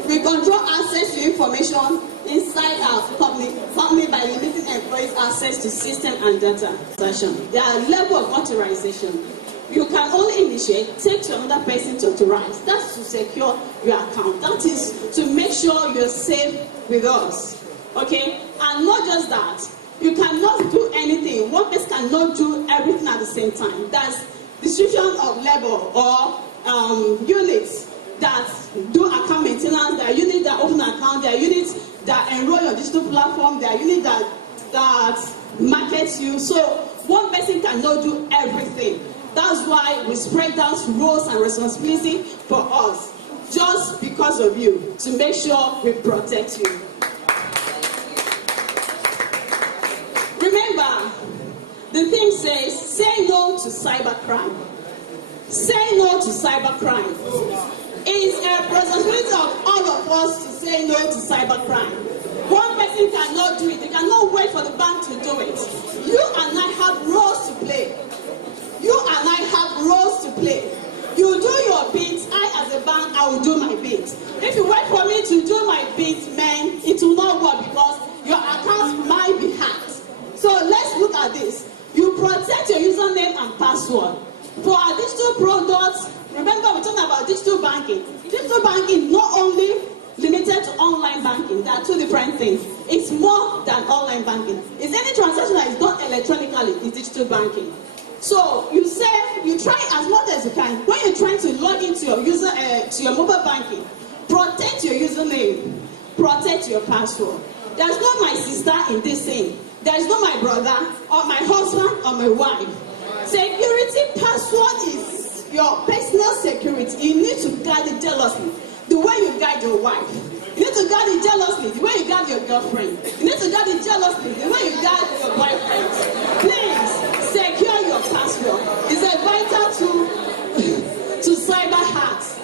We control access to information inside our company by limiting employees' access to system and data. There are level of authorization. You can only initiate, take to another person to authorize. That's to secure your account. That is to make sure you're safe with us. Okay? And not just that. You cannot do anything. One person cannot do everything at the same time. That's distribution of labor or units that do account maintenance. There are units that open account. There are units that enroll your digital platform. There are units that market you. So one person cannot do everything. That's why we spread down roles and responsibility for us, just because of you, to make sure we protect you. Remember, the thing says, say no to cybercrime. Say no to cybercrime. It's a responsibility of all of us to say no to cybercrime. One person cannot do it. They cannot wait for the bank to do it. You and I have roles to play. You and I have roles to play. You do your bit, I as a bank, I will do my bit. If you wait for me to do my bit, man, it will not work because your account might be hacked. So let's look at this. You protect your username and password. For our digital products, remember we're talking about digital banking. Digital banking not only limited to online banking. There are two different things. It's more than online banking. It's any transaction that is done electronically, it's digital banking. So you try as much as you can. When you're trying to log into your to your mobile banking, protect your username, protect your password. There's not my sister in this thing. There's not my brother or my husband or my wife. Security password is your personal security. You need to guard it jealously. The way you guard your wife. You need to guard it jealously. The way you guard your girlfriend. You need to guard it jealously. The way you guard your boyfriend. Please secure your password. It's a vital tool to cyber hacks.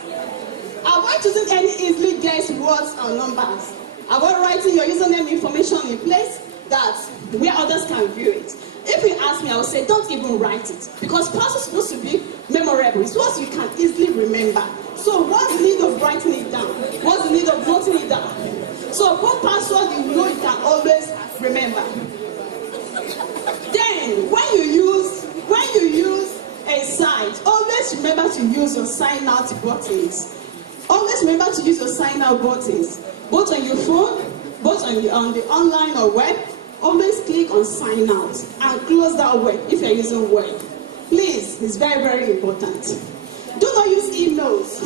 Avoid using any easily guessed words or numbers. Avoid writing your username information in place that where others can view it. If you ask me, I will say don't even write it because password is supposed to be memorable. It's what you can easily remember. So what's the need of writing it down? What's the need of noting it down? So one password you know you can always remember. Then when you use a site, always remember to use your sign out buttons. Always remember to use your sign out buttons, both on your phone, both on the online or web. Always click on sign out and close that web if you're using web. Please, it's very, very important. Do not use emails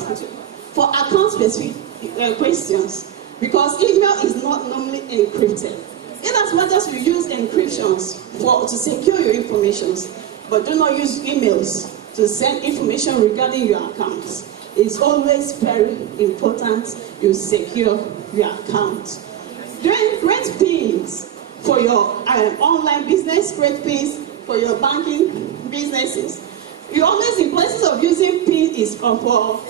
for account-specific questions because email is not normally encrypted. In as much as you use encryptions to secure your information, but do not use emails to send information regarding your accounts. It's always very important you secure your account. Create pins for your online business, create pins for your banking businesses. You always, in places of using PIN is for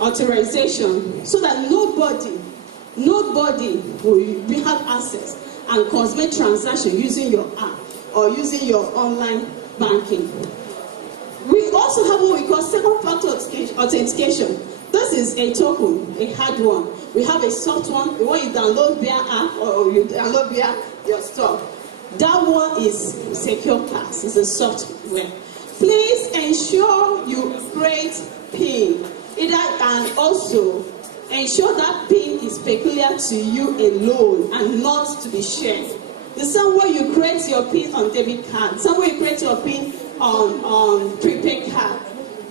authorization, so that nobody will have access and consummate transaction using your app or using your online banking. We also have what we call second factor authentication. This is a token, a hard one. We have a soft one, the one you download via app or you download via your store. That one is secure pass, it's a software. Please ensure you create PIN. And also ensure that PIN is peculiar to you alone and not to be shared. The same way you create your PIN on debit card, some way you create your PIN on prepaid card.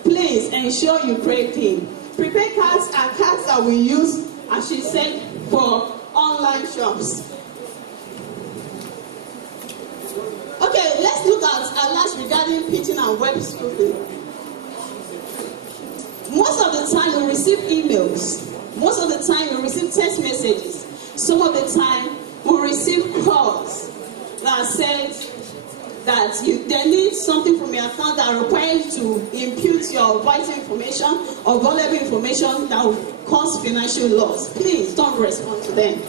Please ensure you create PIN. Prepaid cards are cards that we use, as she said, for online shops. Okay, let's look at alerts regarding phishing and web spoofing. Most of the time you receive emails. Most of the time you receive text messages. Some of the time we receive calls that says that they need something from your account that requires you to impute your vital information or valuable information that will cause financial loss. Please don't respond to them,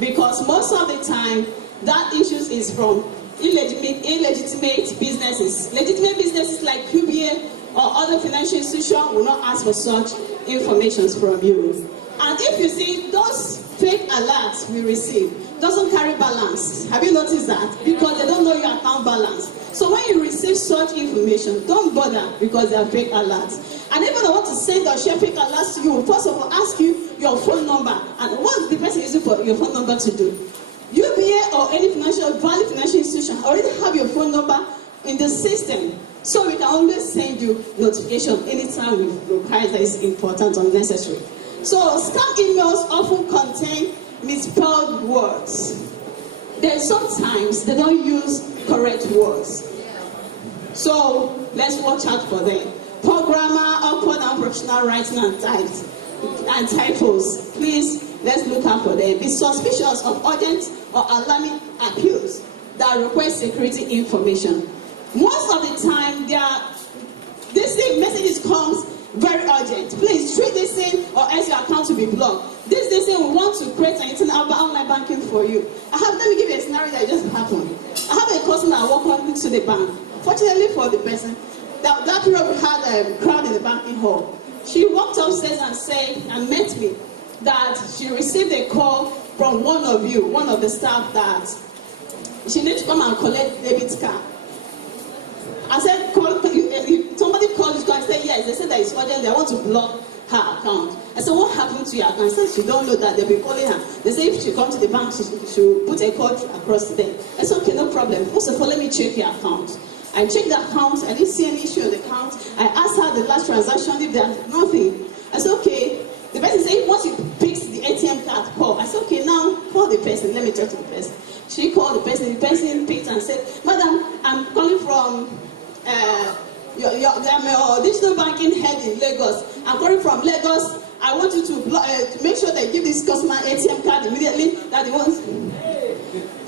because most of the time that issue is from illegitimate businesses. Legitimate businesses like UBA or other financial institutions will not ask for such information from you. And if you see those fake alerts we receive doesn't carry balance, have you noticed that? Because they don't know your account balance. So when you receive such information, don't bother, because they are fake alerts. And even if I want to send or share fake alerts to you, first of all ask you your phone number and what the person using for your phone number to do. UBA or any valid financial institution already have your phone number in the system, so we can always send you notification anytime we require that is important or necessary. So scam emails often contain misspelled words. Then sometimes they don't use correct words. So let's watch out for them. Poor grammar, awkward and professional writing and typos. Please, let's look out for them. Be suspicious of urgent or alarming appeals that request security information. Most of the time, this messages comes very urgent. Please treat this in or else your account will be blocked. This we want to create an internal online banking for you. Let me give you a scenario that just happened. I have a customer that walked into the bank. Fortunately for the person, that period we had a crowd in the banking hall. She walked upstairs and said and met me that she received a call from one of the staff, that she needs to come and collect debit card. I said, somebody called you, I said, yes. They said that it's urgent, they want to block her account. I said, what happened to your account? I said, she don't know that, they'll be calling her. They say if she comes to the bank, she'll put a code across to them. I said, okay, no problem. First of all, let me check your account. I checked the account, I didn't see any issue on the account. I asked her the last transaction, if there's nothing. I said, okay. The person said, once you pick the ATM card, call. I said, okay, now call the person, let me talk to the person. She called the person picked and said, madam, I'm calling from your digital banking head in Lagos. I'm calling from Lagos. I want you to make sure they give this customer ATM card immediately that he wants.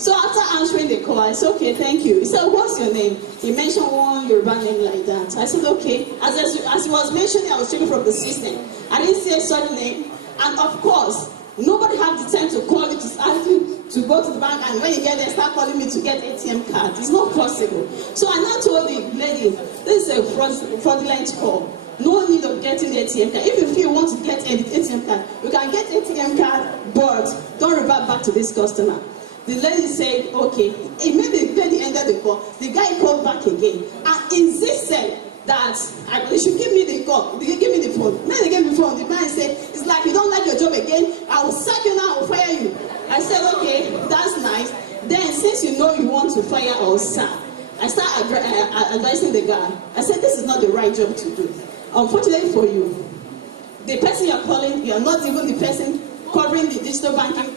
So after answering the call, I said, okay, thank you. He said, what's your name? He mentioned one Yoruba name like that. I said, okay. As he was mentioning, I was checking from the system. I didn't see a certain name. And of course, nobody had the time to call you to ask you to go to the bank, and when you get there, start calling me to get ATM card. It's not possible. So I now told the lady, this is a fraudulent call. No need of getting the ATM card. If you feel you want to get an ATM card, you can get ATM card, but don't revert back to this customer. The lady said, okay. Immediately the lady ended the call. The guy called back again and insisted that they should give me the call. They give me the phone. Then they gave me the phone. The man said, it's like you don't like your job again. I will sack you now. I will fire you. I said, okay, that's nice. Then since you know you want to fire or sack, I started advising the guy. I said, this is not the right job to do. Unfortunately for you, the person you're calling, you're not even the person covering the digital banking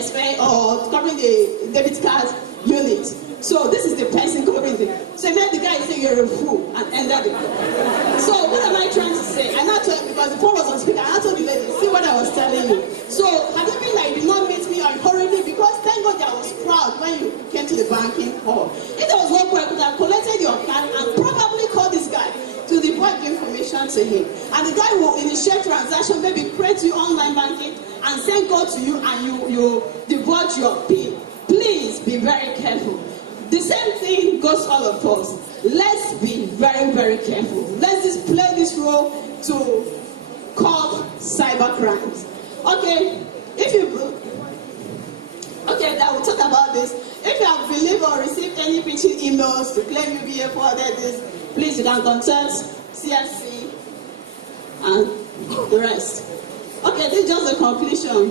sphere or covering the debit card unit. So this is the person covering the. So I made the guy say you're a fool and ended the call. So what am I trying to say? I now told him, because the phone was on speaker, I now told the lady, see what I was telling you. So had it been like you did not meet me hurriedly, because thank God there was crowd when you came to the banking hall. If there was no crowd, I could have collected your card and probably called this guy to divulge the information to him. And the guy will initiate transaction, maybe create you online banking and send code to you, and you divulge your PIN. Please be very careful. The same thing goes all of us. let's be very, very careful. Let's just play this role to curb cyber crimes. Okay, I will talk about this. If you have believed or received any phishing emails to claim UBA forwarded this, please you can contact CSC and the rest. Okay, this is just the conclusion.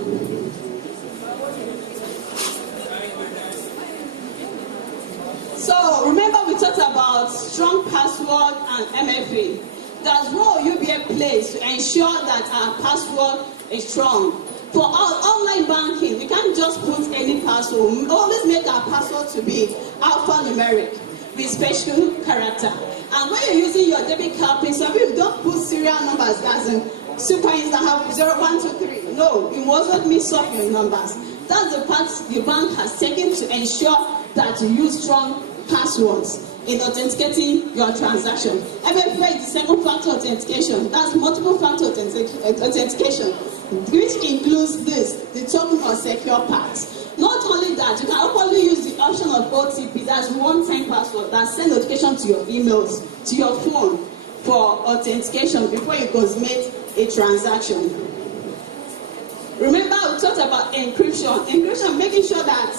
So remember we talked about strong password and MFA. That's what UBA plays to ensure that our password is strong. For our online banking, we can't just put any password. We always make our password to be alphanumeric with special character. And when you're using your debit card pin, some people don't put serial numbers as in sequence that have 0, 1, 2, 3. No, you mustn't mix up your numbers. That's the part the bank has taken to ensure that you use strong passwords in authenticating your transaction. MFA is the second factor authentication. That's multiple factor authentication, which includes this, the token or secure part. Not only that, you can also use the option of OTP, that's one-time password, that sends notification to your emails, to your phone for authentication before you consummate a transaction. Remember, we talked about encryption. Encryption, making sure that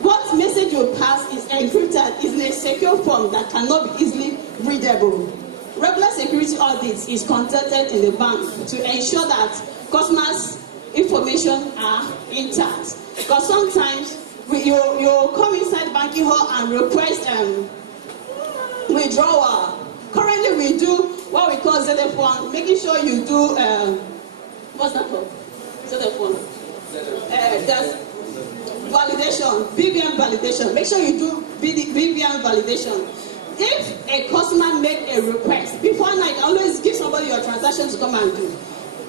what message you pass is encrypted, is in a secure form that cannot be easily readable. Regular security audits is conducted in the bank to ensure that customers' information are intact. Because sometimes you come inside banking hall and request withdrawal. Currently, we do what we call ZF1, making sure you do what's that called? ZF1. That's validation, BVM validation. Make sure you do BVM validation. If a customer make a request, before night, always give somebody your transaction to come and do.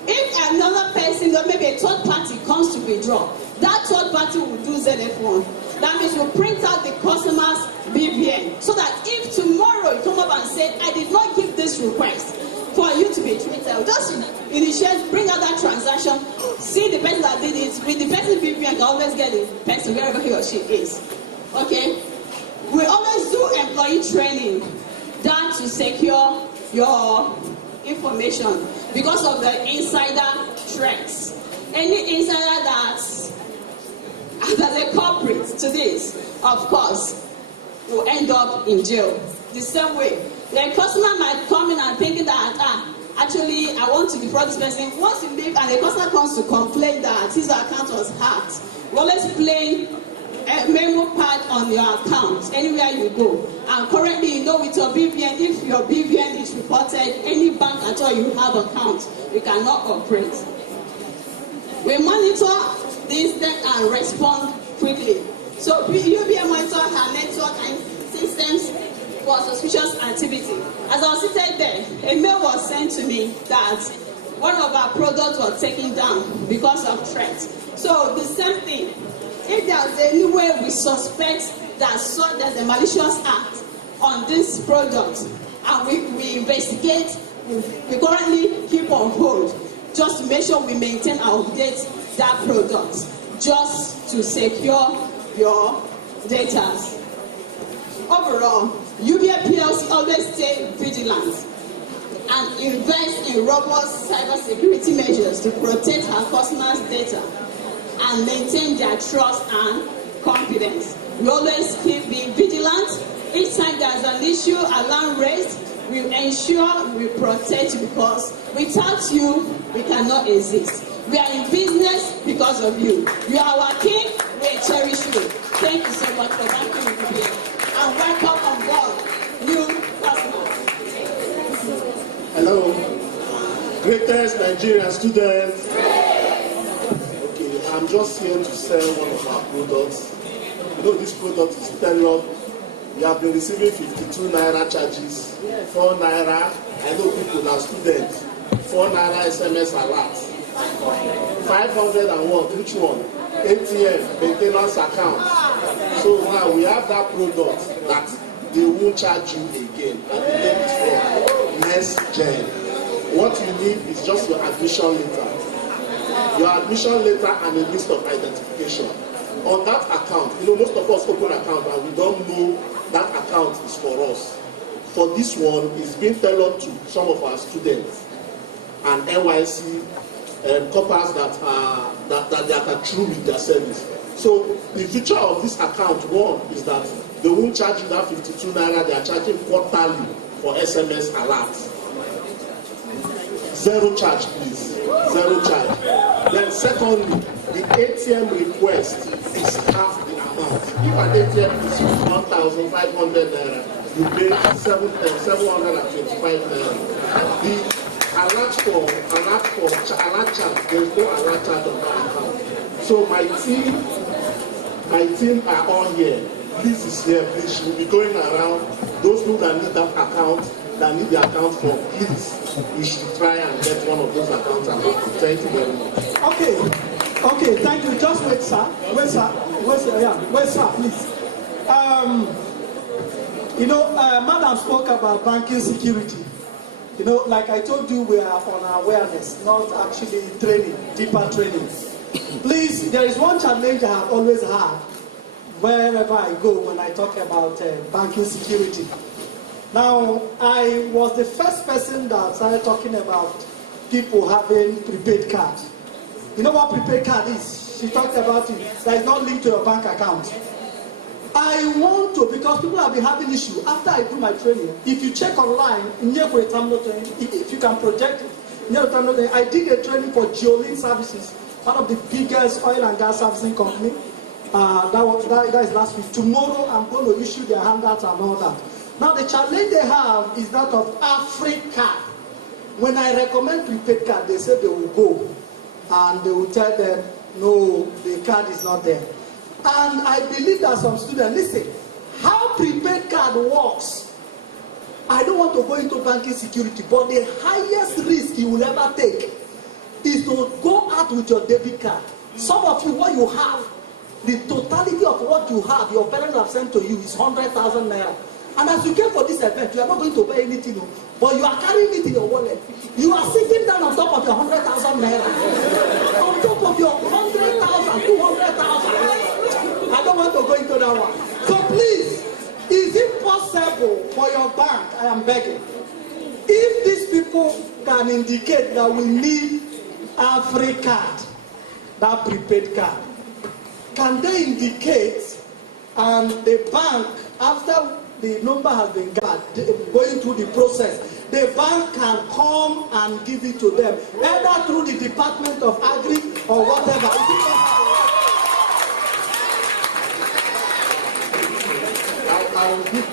If another person, or maybe a third party, comes to withdraw, that third party will do ZF1. That means we'll print out the customer's BVN, so that if tomorrow you come up and say, I did not give this request for you to be treated, just initiate, bring out that transaction, see the person that did it, with the person's BVN, can always get the person wherever he or she is. Okay? We always do employee training done to secure your information because of the insider threats. Any insider that's a culprit to this, of course, will end up in jail. The same way, the customer might come in and thinking that, actually, I want to defraud this person. Once you leave and the customer comes to complain that his account was hacked, we always play a memo pad on your account anywhere you go. And currently, you know, with your BVN, if your BVN is reported, any bank at all you have account, you cannot operate. We monitor the incident and respond quickly. So UBA monitor her network and systems for suspicious activity. As I was seated there, a mail was sent to me that one of our products was taken down because of threats. So the same thing. If there's any way we suspect that there's a malicious act on this product and we investigate, we currently keep on hold just to make sure we maintain and update that product, just to secure your data. Overall, UBA PLC always stay vigilant and invest in robust cybersecurity measures to protect our customers' data and maintain their trust and confidence. We always keep being vigilant. Each time there's an issue, alarm raised, we ensure we protect you, because without you, we cannot exist. We are in business because of you. You are our king, we cherish you. Thank you so much for banking with UBA. And welcome on board, new customers. Hello, greatest Nigerian students. I'm just here to sell one of our products. You know, this product is Telop. We have been receiving 52 naira charges, 4 naira. I know people are students. 4 naira SMS alert. 501, which one? ATM, maintenance account. So now we have that product that they won't charge you again. And the name is for Next Gen. What you need is just your admission letter. Your admission letter and a list of identification. On that account, you know, most of us open account and we don't know that account is for us. for this one is being tailored to some of our students and NYC corpers that are true with their service. So the feature of this account, one, is that they won't charge you that 52 naira they are charging quarterly for SMS alerts. Zero charge, please. Zero charge. Then secondly, the ATM request is half the amount. If an ATM is 1,500 naira, you pay 725 naira. The alert charge, there's no alert charge on that account. So my team are all here. Liz is here, please. She will be going around. Those people that need that account, that need the account for, please, you should try and get one of those accounts and open. Thank you very much. Okay, thank you. Just wait, sir. Wait, sir, please. Madam spoke about banking security. Like I told you, we are on awareness, not actually training, deeper training. Please, there is one challenge I have always had wherever I go when I talk about banking security. Now, I was the first person that started talking about people having prepaid card. You know what prepaid card is? She talked about it. That is not linked to your bank account. I want to, because people have been having issue. After I do my training, if you check online, if you can project it, I did a training for Geolink Services, one of the biggest oil and gas servicing company. That is last week. Tomorrow I'm going to issue their handouts and all that. Now the challenge they have is that of Africa. When I recommend prepaid card, they say they will go and they will tell them, no, the card is not there. And I believe that some students, listen, how prepaid card works, I don't want to go into banking security, but the highest risk you will ever take is to go out with your debit card. Some of you, what you have, the totality of what you have, your parents have sent to you is 100,000 naira. And as you came for this event, you are not going to pay anything, but you are carrying it in your wallet. You are sitting down on top of your 100,000 naira. On top of your 100,000, 200,000. I don't want to go into that one. So please, is it possible for your bank, I am begging, if these people can indicate that we need AfriCard, that prepaid card, can they indicate and the bank, after the number has been going through the process, the bank can come and give it to them, either through the Department of Agri or whatever. I will give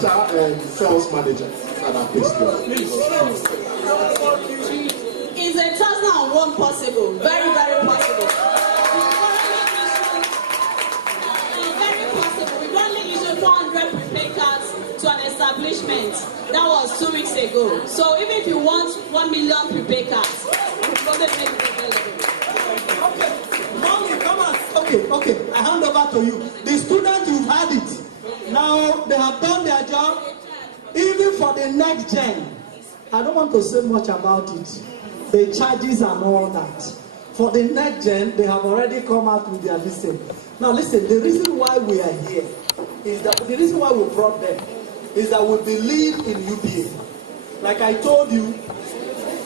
the sales manager and our place. Is 1,001 possible? Very, very possible. Very possible. We've only issued 400 prepaid cards to an establishment. That was 2 weeks ago. So even if you want 1 million prepaid cards, we're going to make it available. Okay, Mommy, come on. Okay, I hand over to you. The students, you've had it. Now they have done their job. Even for the next gen, I don't want to say much about it. The charges and all that. For the next gen, they have already come out with their listing. Now listen, the reason why we are here is that the reason why we brought them is that we believe in UBA. Like I told you,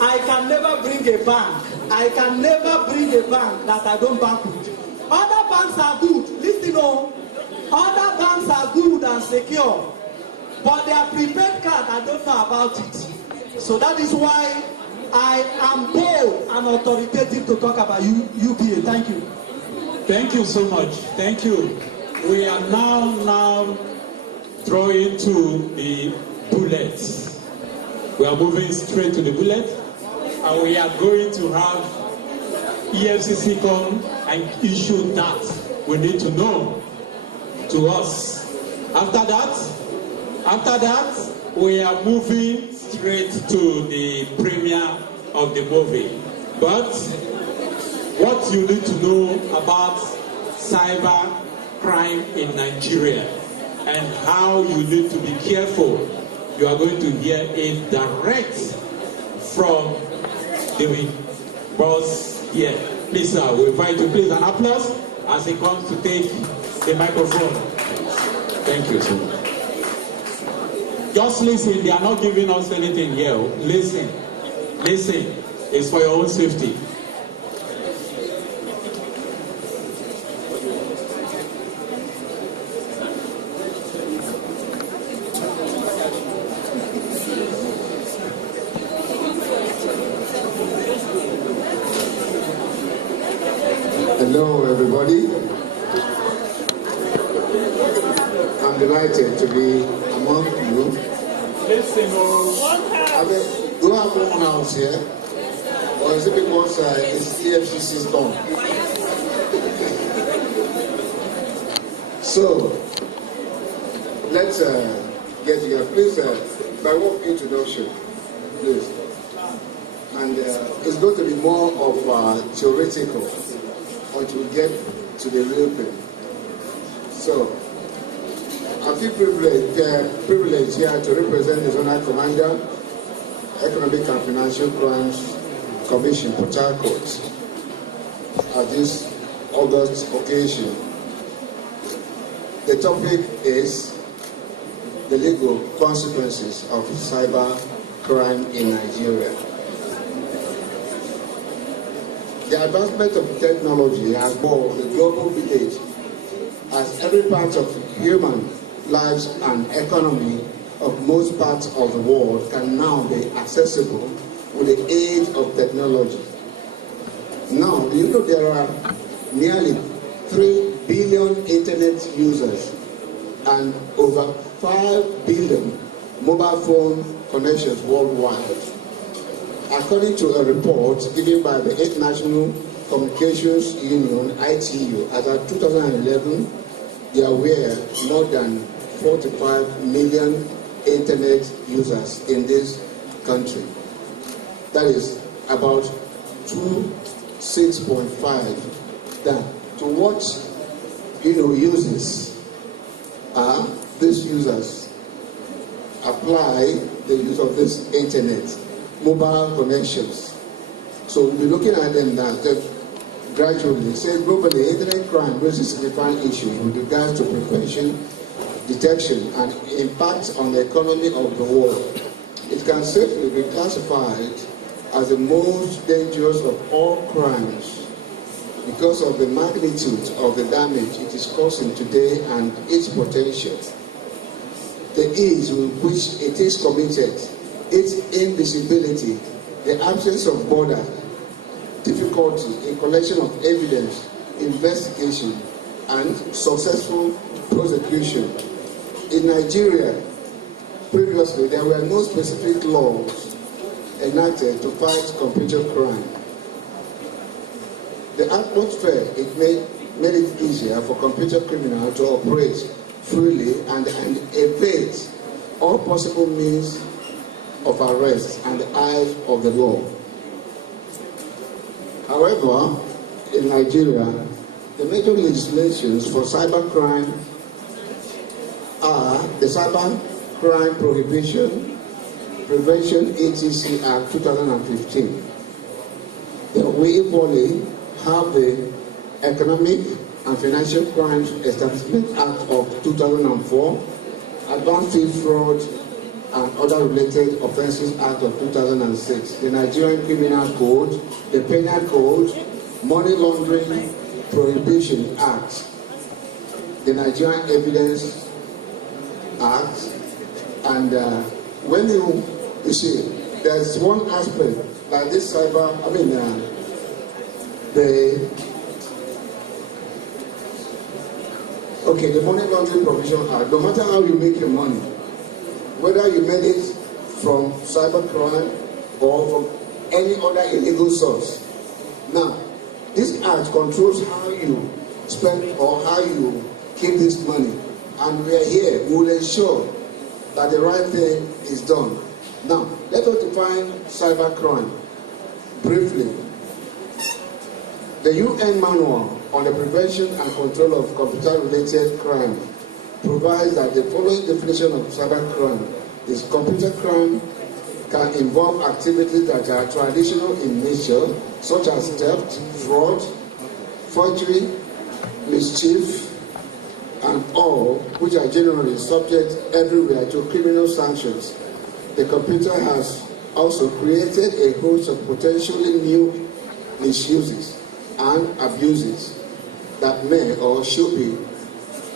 I can never bring a bank. I can never bring a bank that I don't bank with. Other banks are good. Listen on. Other banks are good and secure, but their prepaid card, I don't know about it. So that is why I am bold and authoritative to talk about UBA. Thank you. Thank you so much. Thank you. We are now throwing to the bullets. We are moving straight to the bullet, and we are going to have EFCC come and issue that we need to know to us. After that, we are moving straight to the premiere of the movie. But what you need to know about cyber crime in Nigeria and how you need to be careful, you are going to hear it direct from the boss here. Please, sir, we invite you, please, an applause as he comes to take the microphone. Thank you so much. Just listen. They are not giving us anything here. Listen. Listen. It's for your own safety. Hello, everybody. I'm delighted to be among you. Listen, Do I have one house here? Or is it because it's EFCC's done? So, let's get here. Please, by way of introduction, please. And it's going to be more of theoretical until we get to the real thing. So, I feel privileged here to represent the Zonal Commander, Economic and Financial Crimes Commission, Port Harcourt, at this August occasion. The topic is the legal consequences of cyber crime in Nigeria. The advancement of technology has evolved the global village as every part of human lives and economy of most parts of the world can now be accessible with the aid of technology. Now, you know there are nearly 3 billion internet users and over 5 billion mobile phone connections worldwide. According to a report given by the International Communications Union, ITU, as of 2011, there were more than 45 million internet users in this country. That is about 6.5. Then, to what uses are these users apply the use of this internet, mobile connections. So we'll be looking at them now gradually. It says globally, internet crime raises significant issues with regards to prevention, detection, and impact on the economy of the world. It can safely be classified as the most dangerous of all crimes because of the magnitude of the damage it is causing today and its potential, the ease with which it is committed, its invisibility, the absence of border, difficulty in collection of evidence, investigation, and successful prosecution. In Nigeria, previously, there were no specific laws enacted to fight computer crime. The atmosphere made it easier for computer criminals to operate freely and evade all possible means of arrest and the eyes of the law. However, in Nigeria, the major legislations for cybercrime are the Cyber Crime Prohibition Prevention etc. Act 2015. We equally have the Economic and Financial Crimes Establishment Act of 2004, Advanced Field Fraud and Other Related Offences Act of 2006, the Nigerian Criminal Code, the Penal Code, Money Laundering Prohibition Act, the Nigerian Evidence Act, and when you see, there's one aspect like this the Money Laundering Prohibition Act. No matter how you make your money, whether you made it from cybercrime or from any other illegal source. Now, this act controls how you spend or how you keep this money. And we are here, we will ensure that the right thing is done. Now, let us define cybercrime briefly. The UN Manual on the Prevention and Control of Computer-Related Crime provides that the following definition of cybercrime is: computer crime can involve activities that are traditional in nature, such as theft, fraud, forgery, mischief, and all which are generally subject everywhere to criminal sanctions. The computer has also created a host of potentially new misuses and abuses that may or should be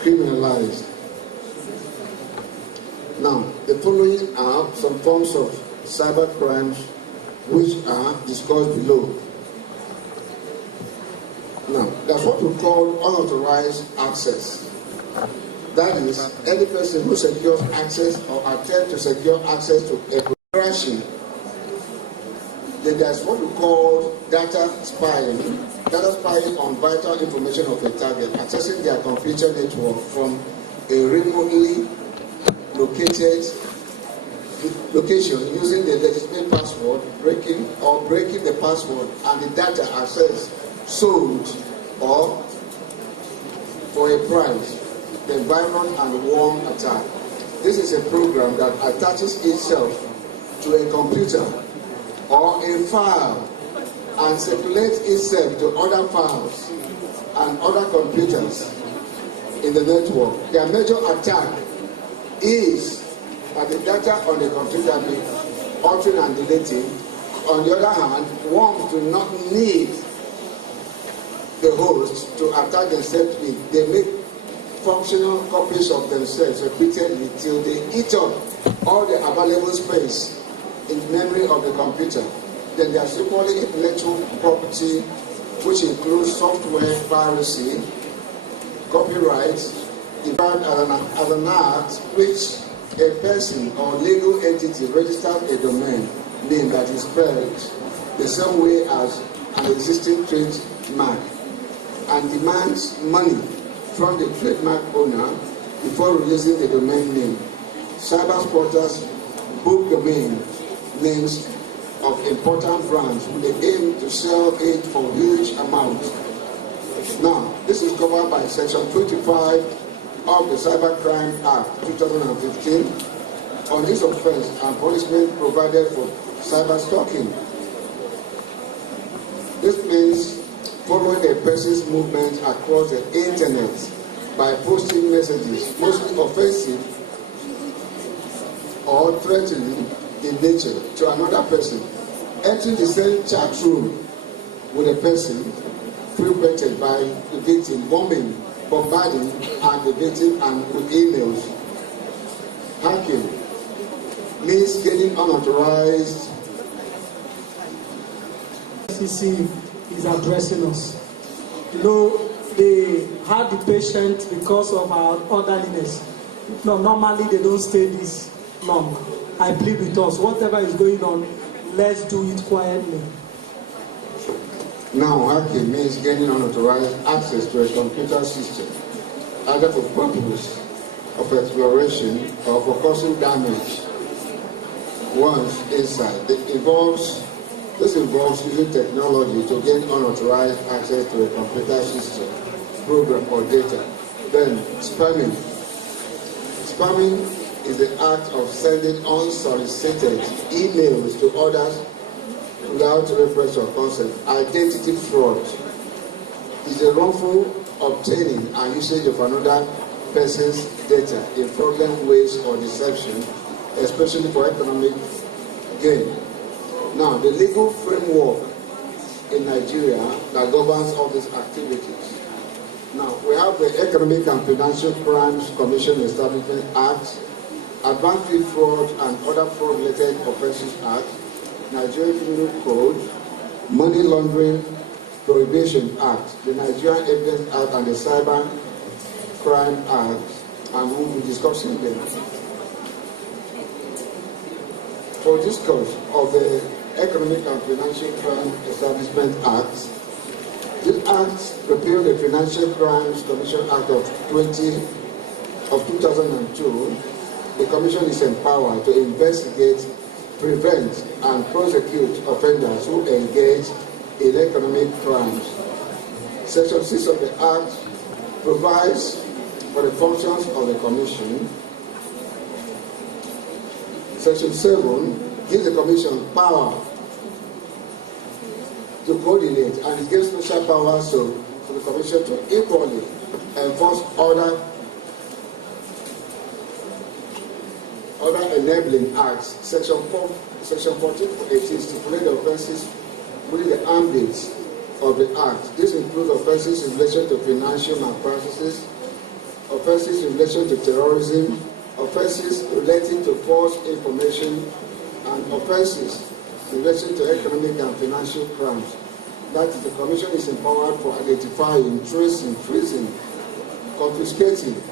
criminalized. Now, the following are some forms of cyber crimes which are discussed below. Now, that's what we call unauthorized access. That is, any person who secures access or attempts to secure access to a progression. Then there's what we call data spying. Data spying on vital information of a target, accessing their computer network from a remotely located location using the legitimate password, breaking the password and the data accessed, sold, or for a price. The violent and worm attack. This is a program that attaches itself to a computer or a file and circulates itself to other files and other computers in the network. Their major attack is that the data on the computer be altering and deleting. On the other hand, worms do not need the host to attack themselves with. They make functional copies of themselves repeatedly till they eat up all the available space in memory of the computer. Then there's equally intellectual property, which includes software piracy, copyright, as an act which a person or legal entity registers a domain name that is spelled the same way as an existing trademark and demands money from the trademark owner before releasing the domain name. Cyber squatters book domain names of important brands with the aim to sell it for huge amounts. Now, this is covered by Section 25 of the Cybercrime Act 2015 on this offense and punishment provided for cyber stalking. This means following a person's movement across the internet by posting messages, mostly offensive or threatening in nature to another person, entering the same chat room with a person frequented by the victim, bombarding and the victim and with emails. Hacking means getting unauthorized. SEC is addressing us. You know, they had the patient because of our orderliness. No, normally they don't stay this long. I plead with us, whatever is going on, let's do it quietly. Now, hacking means gaining unauthorized access to a computer system, either for purpose of exploration or for causing damage once inside. This involves using technology to gain unauthorized access to a computer system, program, or data. Then, spamming. Spamming is the act of sending unsolicited emails to others without reference or consent. Identity fraud is the wrongful obtaining and usage of another person's data in fraudulent ways or deception, especially for economic gain. Now, the legal framework in Nigeria that governs all these activities. Now, we have the Economic and Financial Crimes Commission Establishment Act, Advanced Fee Fraud and Other Fraud-Related Offences Act, Nigerian Criminal Code, Money Laundering Prohibition Act, the Nigerian Evidence Act, and the Cyber Crime Act, and we will be discussing them. For discourse of the Economic and Financial Crime Establishment Act, this act repealed the Financial Crimes Commission Act of 2002. The Commission is empowered to investigate, prevent, and prosecute offenders who engage in economic crimes. Section 6 of the Act provides for the functions of the Commission. Section 7 gives the Commission power to coordinate, and it gives special powers to the Commission to equally enforce other other enabling acts. Section 14 to 18 stipulate the offences within the ambit of the act. This includes offences in relation to financial malpractices, offences in relation to terrorism, offences relating to false information, and offences in relation to economic and financial crimes. That is, the Commission is empowered for identifying, tracing, freezing, confiscating,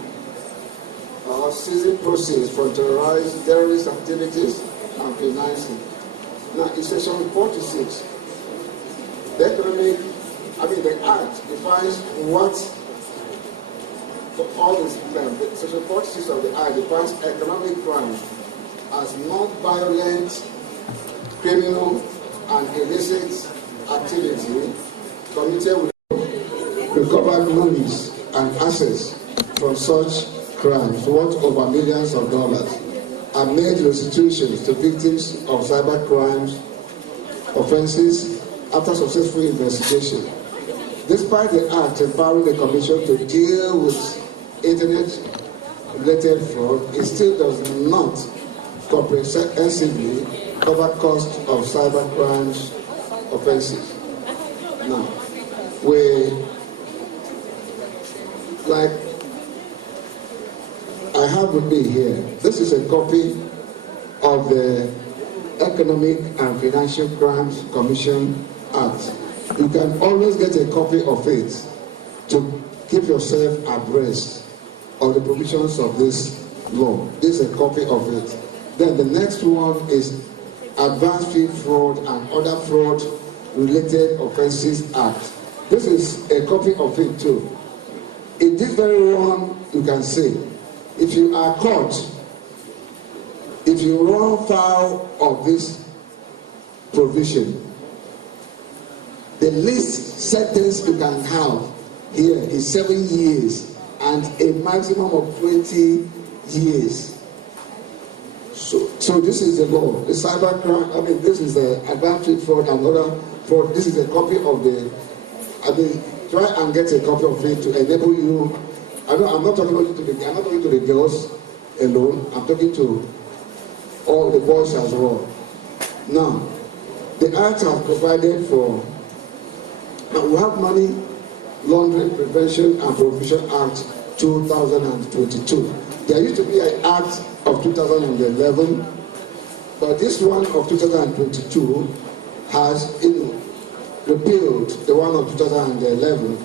or seizing proceeds from terrorist activities and financing. Now, in Section 46, the Act defines what, for all this claims, Section 46 of the Act defines economic crime as non-violent, criminal, and illicit activity committed with recovered monies and assets from such crimes worth over millions of dollars and made restitutions to victims of cyber crimes offenses after successful investigation. Despite the Act empowering the Commission to deal with Internet-related fraud, it still does not comprehensively cover costs of cyber crimes offenses. Now, I have with me here, this is a copy of the Economic and Financial Crimes Commission Act. You can always get a copy of it to keep yourself abreast of the provisions of this law. This is a copy of it. Then the next one is Advanced Fee Fraud and Other Fraud-Related Offences Act. This is a copy of it too. In this very one, you can see, if you are caught, if you run foul of this provision, the least sentence you can have here is 7 years and a maximum of 20 years. So this is the law. The cyber crime, this is the advanced fraud and other fraud. This is a copy of the, try and get a copy of it to enable you. I'm not talking to the girls alone. I'm talking to all the boys as well. Now, the Act has provided for, we have Money Laundering Prevention and Prohibition Act 2022. There used to be an Act of 2011, but this one of 2022 has repealed the one of 2011.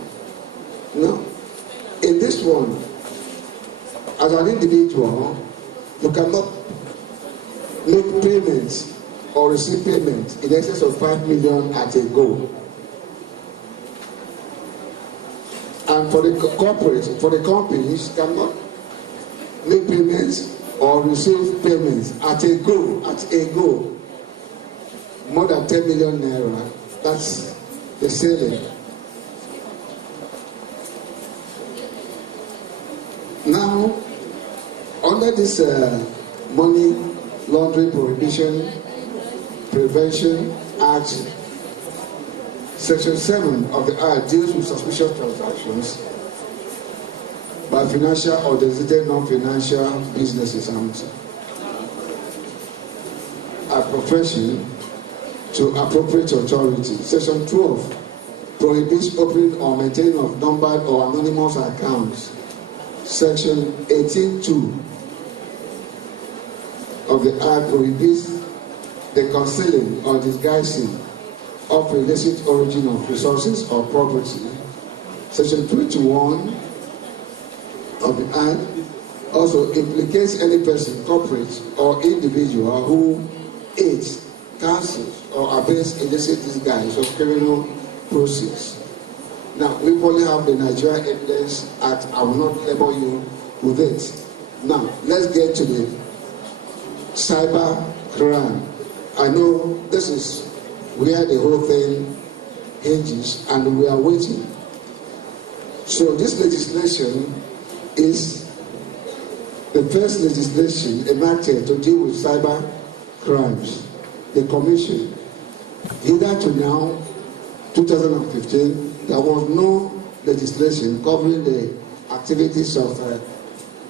Now, in this one, as an individual, you cannot make payments or receive payments in excess of 5 million at a go. And for the companies cannot make payments or receive payments at a go, more than 10 million naira. That's the ceiling. Now, under this Money Laundering Prohibition Prevention Act, Section 7 of the Act deals with suspicious transactions by financial or designated non-financial businesses and a profession to appropriate authority. Section 12 prohibits opening or maintaining of numbered or anonymous accounts. Section 18(2) of the Act prohibits the concealing or disguising of illicit origin of resources or property. Section 21 of the Act also implicates any person, corporate or individual who aids, cancels, or abates illicit disguise of criminal proceeds. Now, we only have the Nigeria Evidence Act. I will not labor you with it. Now, let's get to the cyber crime. I know this is where the whole thing hinges, and we are waiting. So this legislation is the first legislation enacted to deal with cyber crimes. The Commission, either to now, 2015, there was no legislation covering the activities of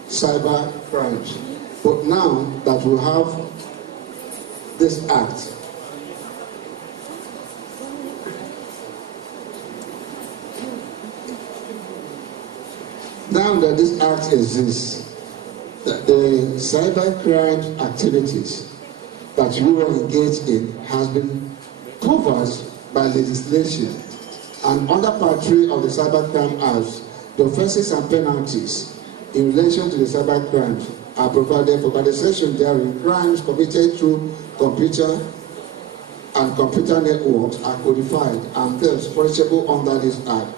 cyber crimes. But now that we have this act, now that this act exists, the cybercrime activities that we were engaged in has been covered by legislation. And under Part 3 of the Cybercrime Act, the offences and penalties in relation to the cybercrimes are provided for by the section therein. Crimes committed through computer and computer networks are codified and thus punishable under this Act.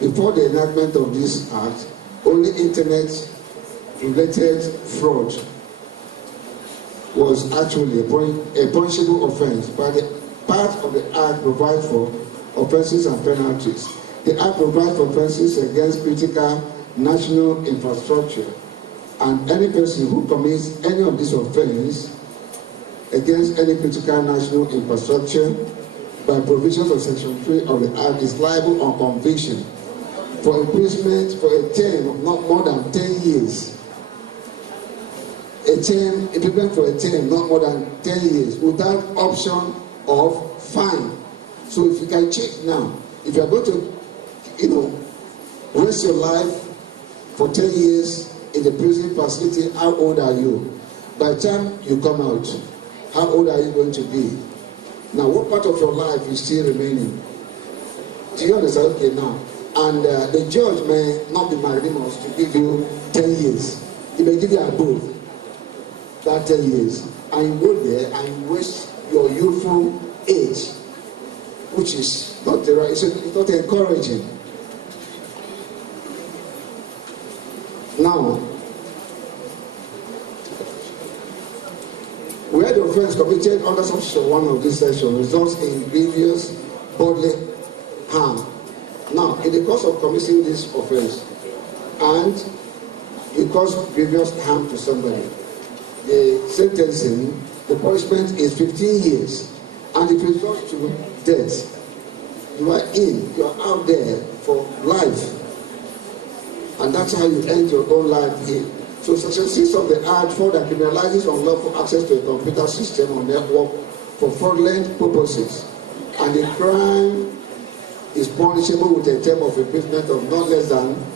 Before the enactment of this Act, only internet-related fraud was actually a punishable offence, but the part of the Act provides for offences and penalties. The Act provides for offences against critical national infrastructure, and any person who commits any of these offences against any critical national infrastructure by provisions of Section 3 of the Act is liable on conviction for imprisonment for a term of not more than 10 years. Imprisonment for a term not more than 10 years without option of fine. So if you can check now, if you are going to, waste your life for 10 years in the prison facility, how old are you? By the time you come out, how old are you going to be? Now, what part of your life is still remaining? Do you understand? Okay, now. And the judge may not be magnanimous to give you 10 years. He may give you above that 10 years. And you go there and you waste your youthful age, which is not the right, it's not encouraging. Now, where the offence committed under Section 1 of this section results in grievous bodily harm. Now, in the course of committing this offence, and you cause grievous harm to somebody, the sentencing, the punishment is 15 years, and it results to death. You are out there for life, and that's how you end your own life here. So Section 6 of the Act further criminalizes unlawful access to a computer system or network for fraudulent purposes, and the crime is punishable with a term of imprisonment of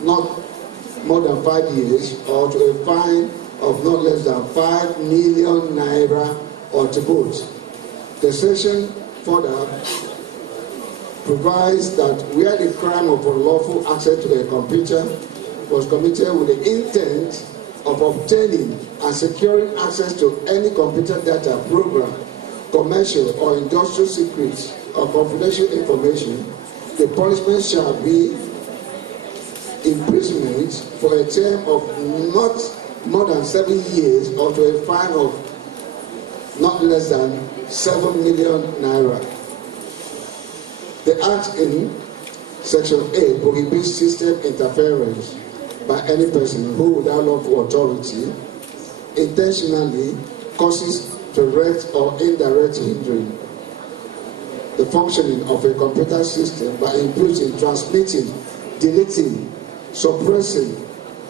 not more than 5 years, or to a fine of not less than 5 million naira or to both. The section further provides that where the crime of unlawful access to a computer was committed with the intent of obtaining and securing access to any computer data, program, commercial or industrial secrets or confidential information, the punishment shall be imprisonment for a term of not more than 7 years or to a fine of not less than 7 million naira. The Act in Section 8 prohibits system interference by any person who, without lawful authority, intentionally causes direct or indirect hindering the functioning of a computer system by including, transmitting, deleting, suppressing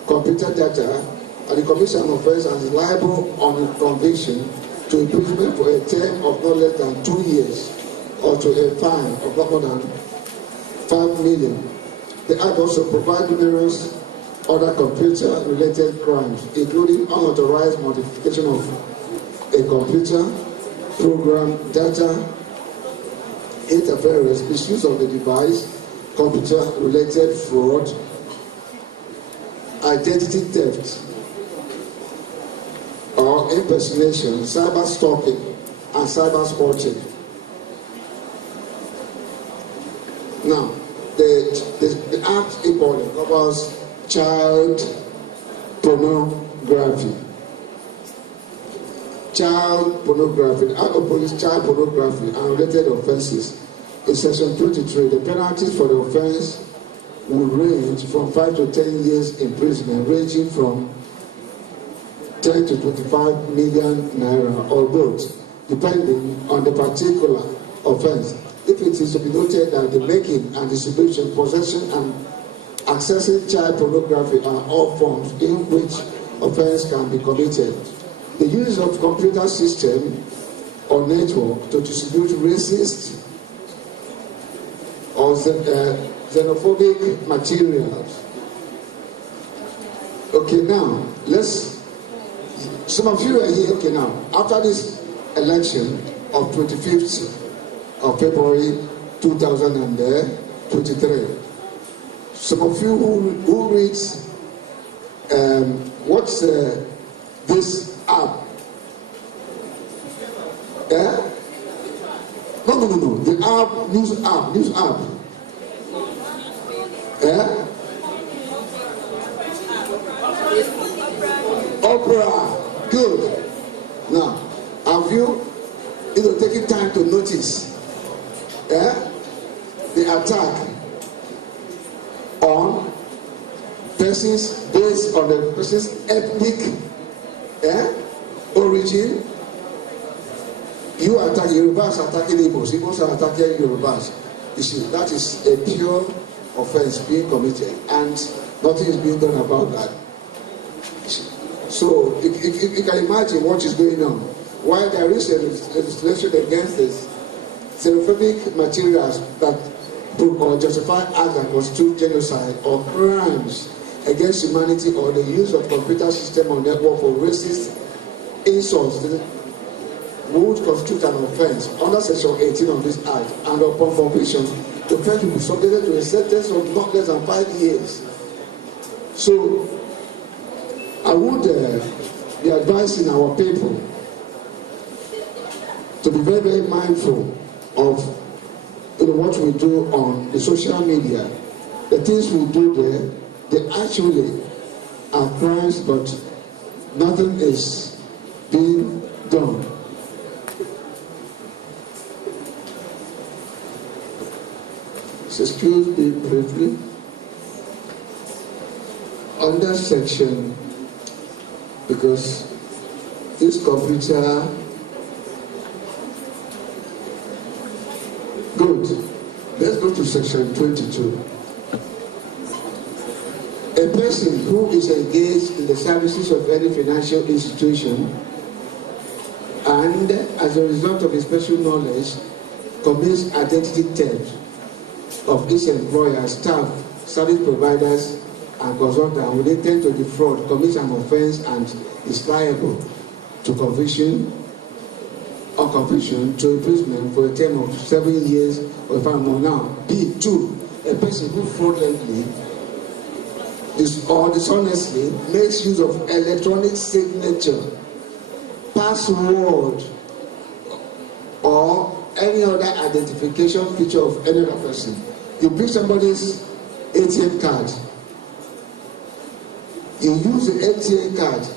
computer data, and the commission of offence and is liable on conviction to imprisonment for a term of not less than 2 years or to a fine of not more than 5 million. The Act also provides numerous other computer-related crimes, including unauthorized modification of a computer, program, data, interference, misuse of the device, computer-related fraud, identity theft, or impersonation, cyber stalking, and cyber spotting. Now, the Act equally covers child pornography. Child pornography. The Act of child pornography and related offences. In Section 23, the penalties for the offence will range from 5 to 10 years imprisonment, ranging from 10 to 25 million naira or both, depending on the particular offence. If it is to be noted that the making and distribution, possession and accessing child pornography are all forms in which offence can be committed. the use of computer system or network to distribute racist or xenophobic materials. Okay, now some of you are here. Okay, now after this election of 25th of February 2023, some of you who reads what's this app? No. The app, news app. Opera. Good. Now, have you taken time to notice the attack on persons based on the person's ethnic origin? You attack Yorubas, attacking Igbos. Igbos are attacking Yorubas. You see, that is a pure offense being committed, and nothing is being done about that. So you can imagine what is going on. While there is a legislation against this, xenophobic materials that or justify acts that constitute genocide or crimes against humanity, or the use of computer system or network for racist insults would constitute an offense under Section 18 of this Act, and upon conviction, the offense will be subjected to a sentence of not less than 5 years. So, I would be advising our people to be very, very mindful of what we do on the social media. The things we do there, they actually are crimes, but nothing is being done. Excuse me briefly. Under section, because this computer, good. Let's go to section 22. A person who is engaged in the services of any financial institution and as a result of his special knowledge commits identity theft of its employer, staff, service providers, and consultants who intend to defraud, commits an offense, and is liable to conviction to imprisonment for a term of 7 years or 5 months. Now, B2, a person who fraudulently or dishonestly makes use of electronic signature, password, or any other identification feature of any other person. You bring somebody's ATM card. You use the ATM card.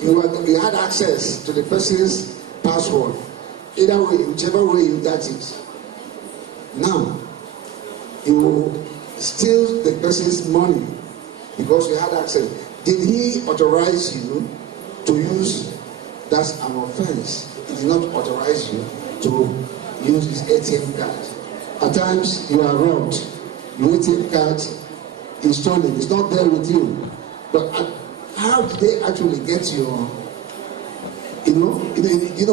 You had access to the person's password. Either way, whichever way you got it. Now, you steal the person's money because you had access. Did he authorize you to use? That's an offense. He did not authorize you to use his ATM card. At times, you are robbed. Your ATM card is stolen. It's not there with you. But how did they actually get your, you know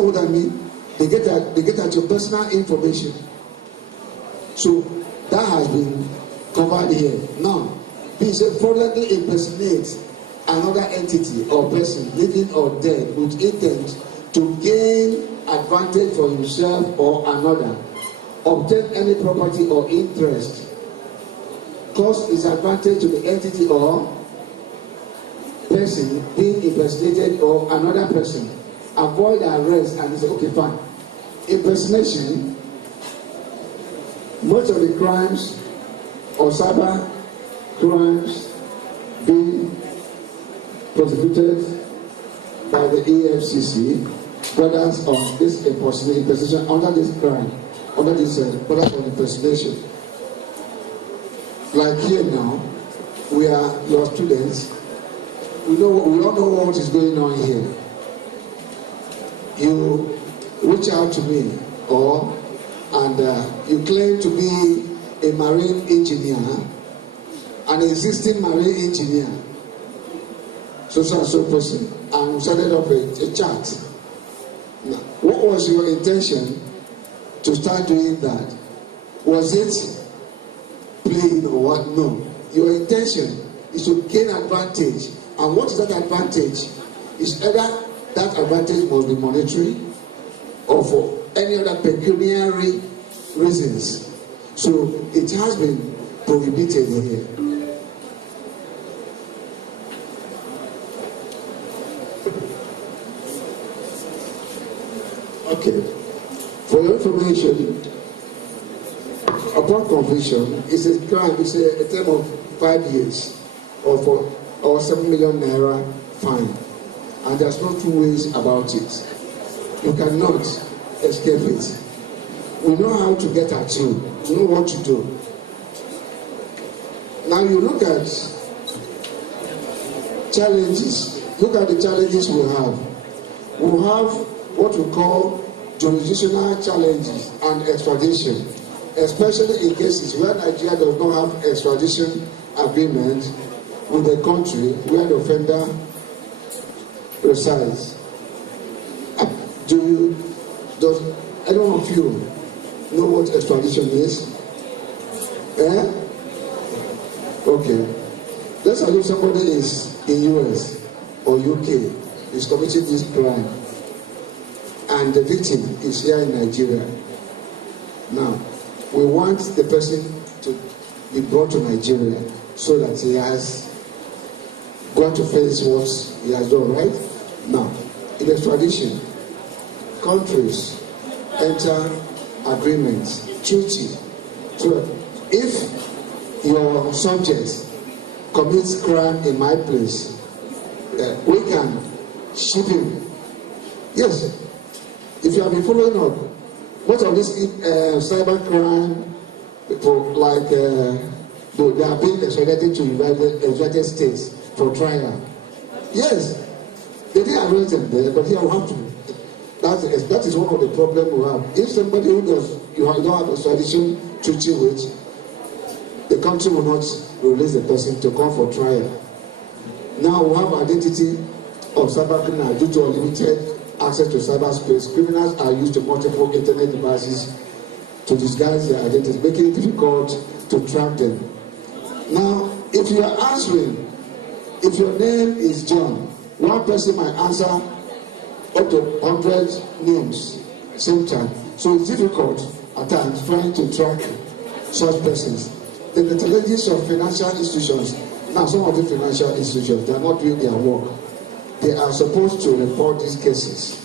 what I mean? They get at your personal information. So that has been covered here. Now, he said fraudulently impersonate another entity or person, living or dead, with intent to gain advantage for himself or another, obtain any property or interest, cause disadvantage to the entity or person being impersonated or another person, avoid arrest, and he said, okay, fine. Impersonation, most of the crimes or cyber crimes being prosecuted by the EFCC, brothers of this impersonation under this crime, under this brothers of impersonation. Like here now, we are your students. We all know what is going on here. You reach out to me, and you claim to be a marine engineer, an existing marine engineer. so and so person, and started up a chart. Now, what was your intention to start doing that? Was it playing or what? No. Your intention is to gain advantage. And what is that advantage? It's either that advantage must be monetary or for any other pecuniary reasons. So it has been prohibited here. Okay. For your information, upon conviction, it's a crime. It's a term of 5 years or 7 million naira fine. And there's no two ways about it. You cannot escape it. We know how to get at you. We know what to do. Now you look at challenges. Look at the challenges we have. We have what we call jurisdictional challenges and extradition, especially in cases where Nigeria does not have extradition agreement with the country where the offender resides. Does any one of you know what extradition is? Okay. Let's assume somebody is in US or UK, is committing this crime, and the victim is here in Nigeria. Now, we want the person to be brought to Nigeria so that he has got to face what he has done, right? Now, in extradition, countries enter agreements, treaty. So if your subject commits crime in my place, we can ship him. Yes. If you have been following up, most of this cyber crime, people like they are being extradited to United States for trial. Yes, they didn't arrest them there, but here we have to. That is one of the problems we have. If somebody who don't have a extradition treaty with, the country will not release the person to come for trial. Now we have identity of cyber criminals due to unlimited access to cyberspace. Criminals are used to multiple internet devices to disguise their identity, making it difficult to track them. Now, if you are answering, if your name is John, one person might answer up to 100 names same time. So it's difficult at times trying to track such persons. Then the challenges of financial institutions. Now, some of the financial institutions, they are not doing their work. They are supposed to report these cases.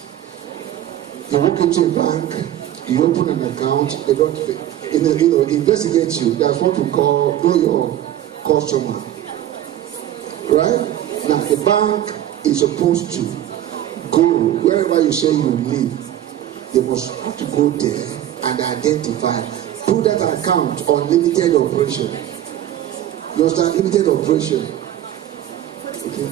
You walk into a bank, you open an account, they don't investigate you. That's what we call know your customer. Right? Now, the bank is supposed to go wherever you say you live. They must have to go there and identify. Put that account on limited operation. You understand? Limited operation. Okay.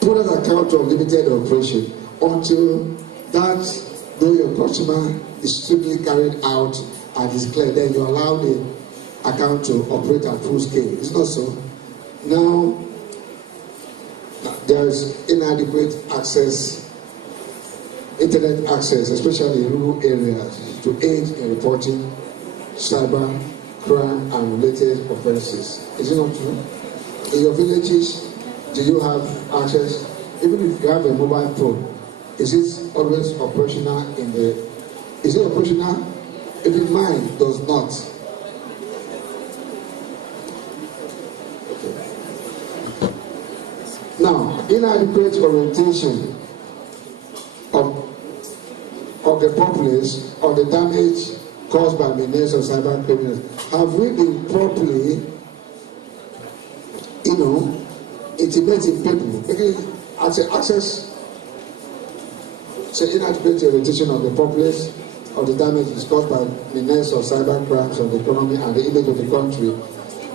Put that account on limited operation until that know your customer is strictly carried out and is clear. Then you allow the account to operate at full scale. It's not so. Now there is inadequate access, internet access, especially in rural areas, to aid in reporting cyber crime and related offences. Is it not true? In your villages, do you have access? Even if you have a mobile phone, is it always operational is it operational? If mine does not. Okay. Now, inadequate orientation of the populace or the damage caused by menace of cyber criminals. Have we been properly, intimating people? Access, inadequate orientation of the populace of the damage is caused by menace of cyber crimes on the economy and the image of the country.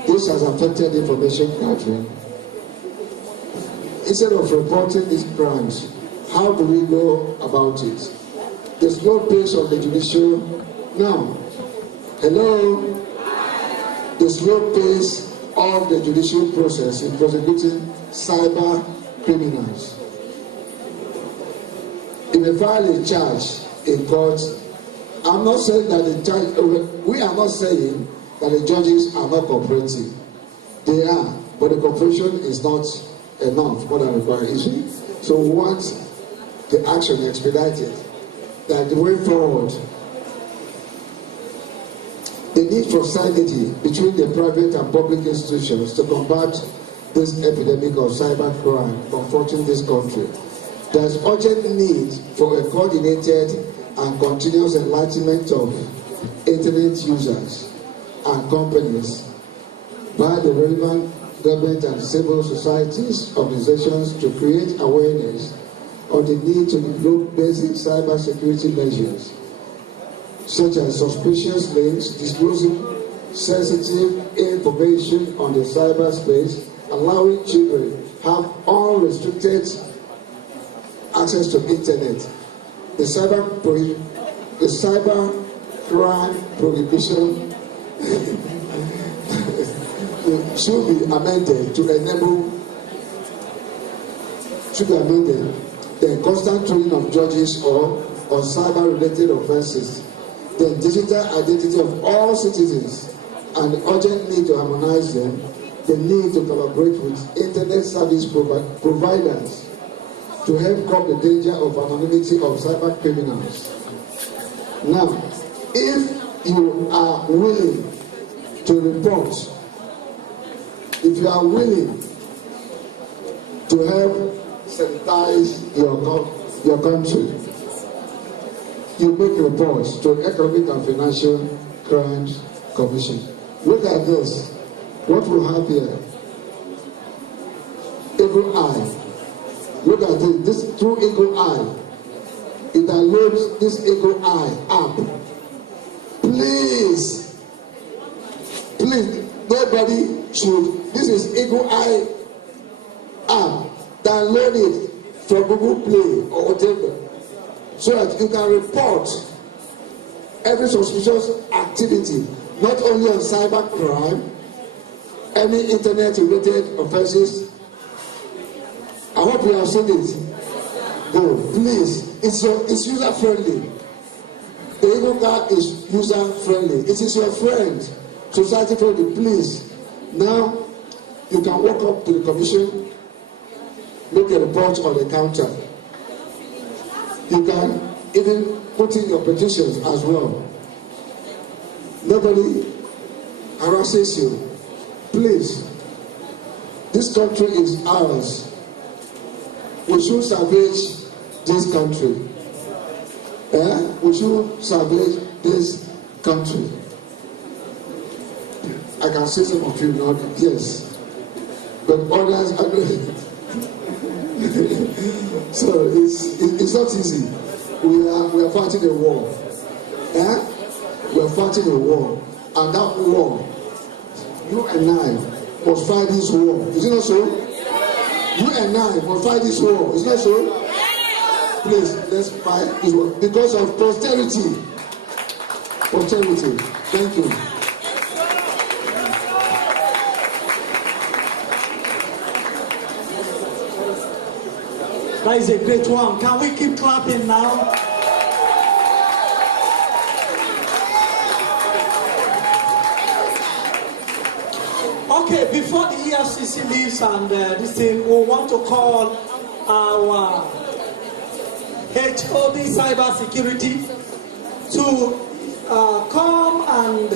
This has affected information gathering. Instead of reporting these crimes, how do we go about it? The slow pace of the judicial. Now, hello? The slow pace of the judicial process in prosecuting cyber criminals. If they file a charge in court, I'm not saying that we are not saying that the judges are not cooperating. They are, but the cooperation is not enough, more than required, you see. So we want the action expedited, that the way forward, the need for synergy between the private and public institutions to combat this epidemic of cybercrime confronting this country. There is urgent need for a coordinated and continuous enlightenment of internet users and companies by the relevant government and civil societies organizations to create awareness of the need to develop basic cyber security measures, such as suspicious links, disclosing sensitive information on the cyberspace, allowing children have unrestricted access to internet. The cyber crime prohibition should be amended the constant training of judges on cyber-related offences, the digital identity of all citizens, and the urgent need to harmonize them, the need to collaborate with internet service providers to help curb the danger of anonymity of cyber criminals. Now, if you are willing to report, if you are willing to help sanitize your country, you make reports to Economic and Financial Crimes Commission. Look at this. What we have here? Eagle Eye. Look at this through Eagle Eye. It downloads this Eagle Eye app. Please, nobody should. This is Eagle Eye app. Download it from Google Play or whatever, so that you can report every suspicious activity, not only on cyber crime, any internet-related offenses. I hope you have seen it. Go, please. It's user-friendly. The Eagle card is user-friendly. It is your friend, society-friendly. Please. Now, you can walk up to the commission, make a report on the counter. You can even put in your petitions as well. Nobody harasses you. Please, this country is ours. We should salvage this country. We should salvage this country. I can see some of you not, yes. But others are so it's not easy. We are fighting a war. We are fighting a war. And that war, you and I must fight this war. Is it not so? You and I must fight this war. Is it not so? Please, let's fight this war. Because of posterity. Posterity. Thank you. That is a great one. Can we keep clapping now? Okay, before the EFCC leaves and this thing, we want to call our HOD Cybersecurity to come and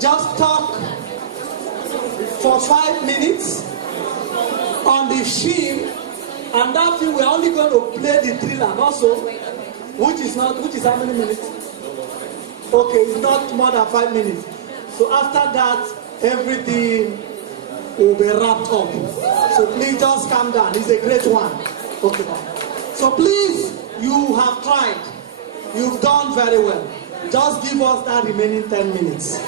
just talk for 5 minutes on the film. And that thing, we're only going to play the thriller also, which is how many minutes? Okay, it's not more than 5 minutes. So after that, everything will be wrapped up. So please just calm down. It's a great one. Okay. So please, you have tried. You've done very well. Just give us that remaining 10 minutes.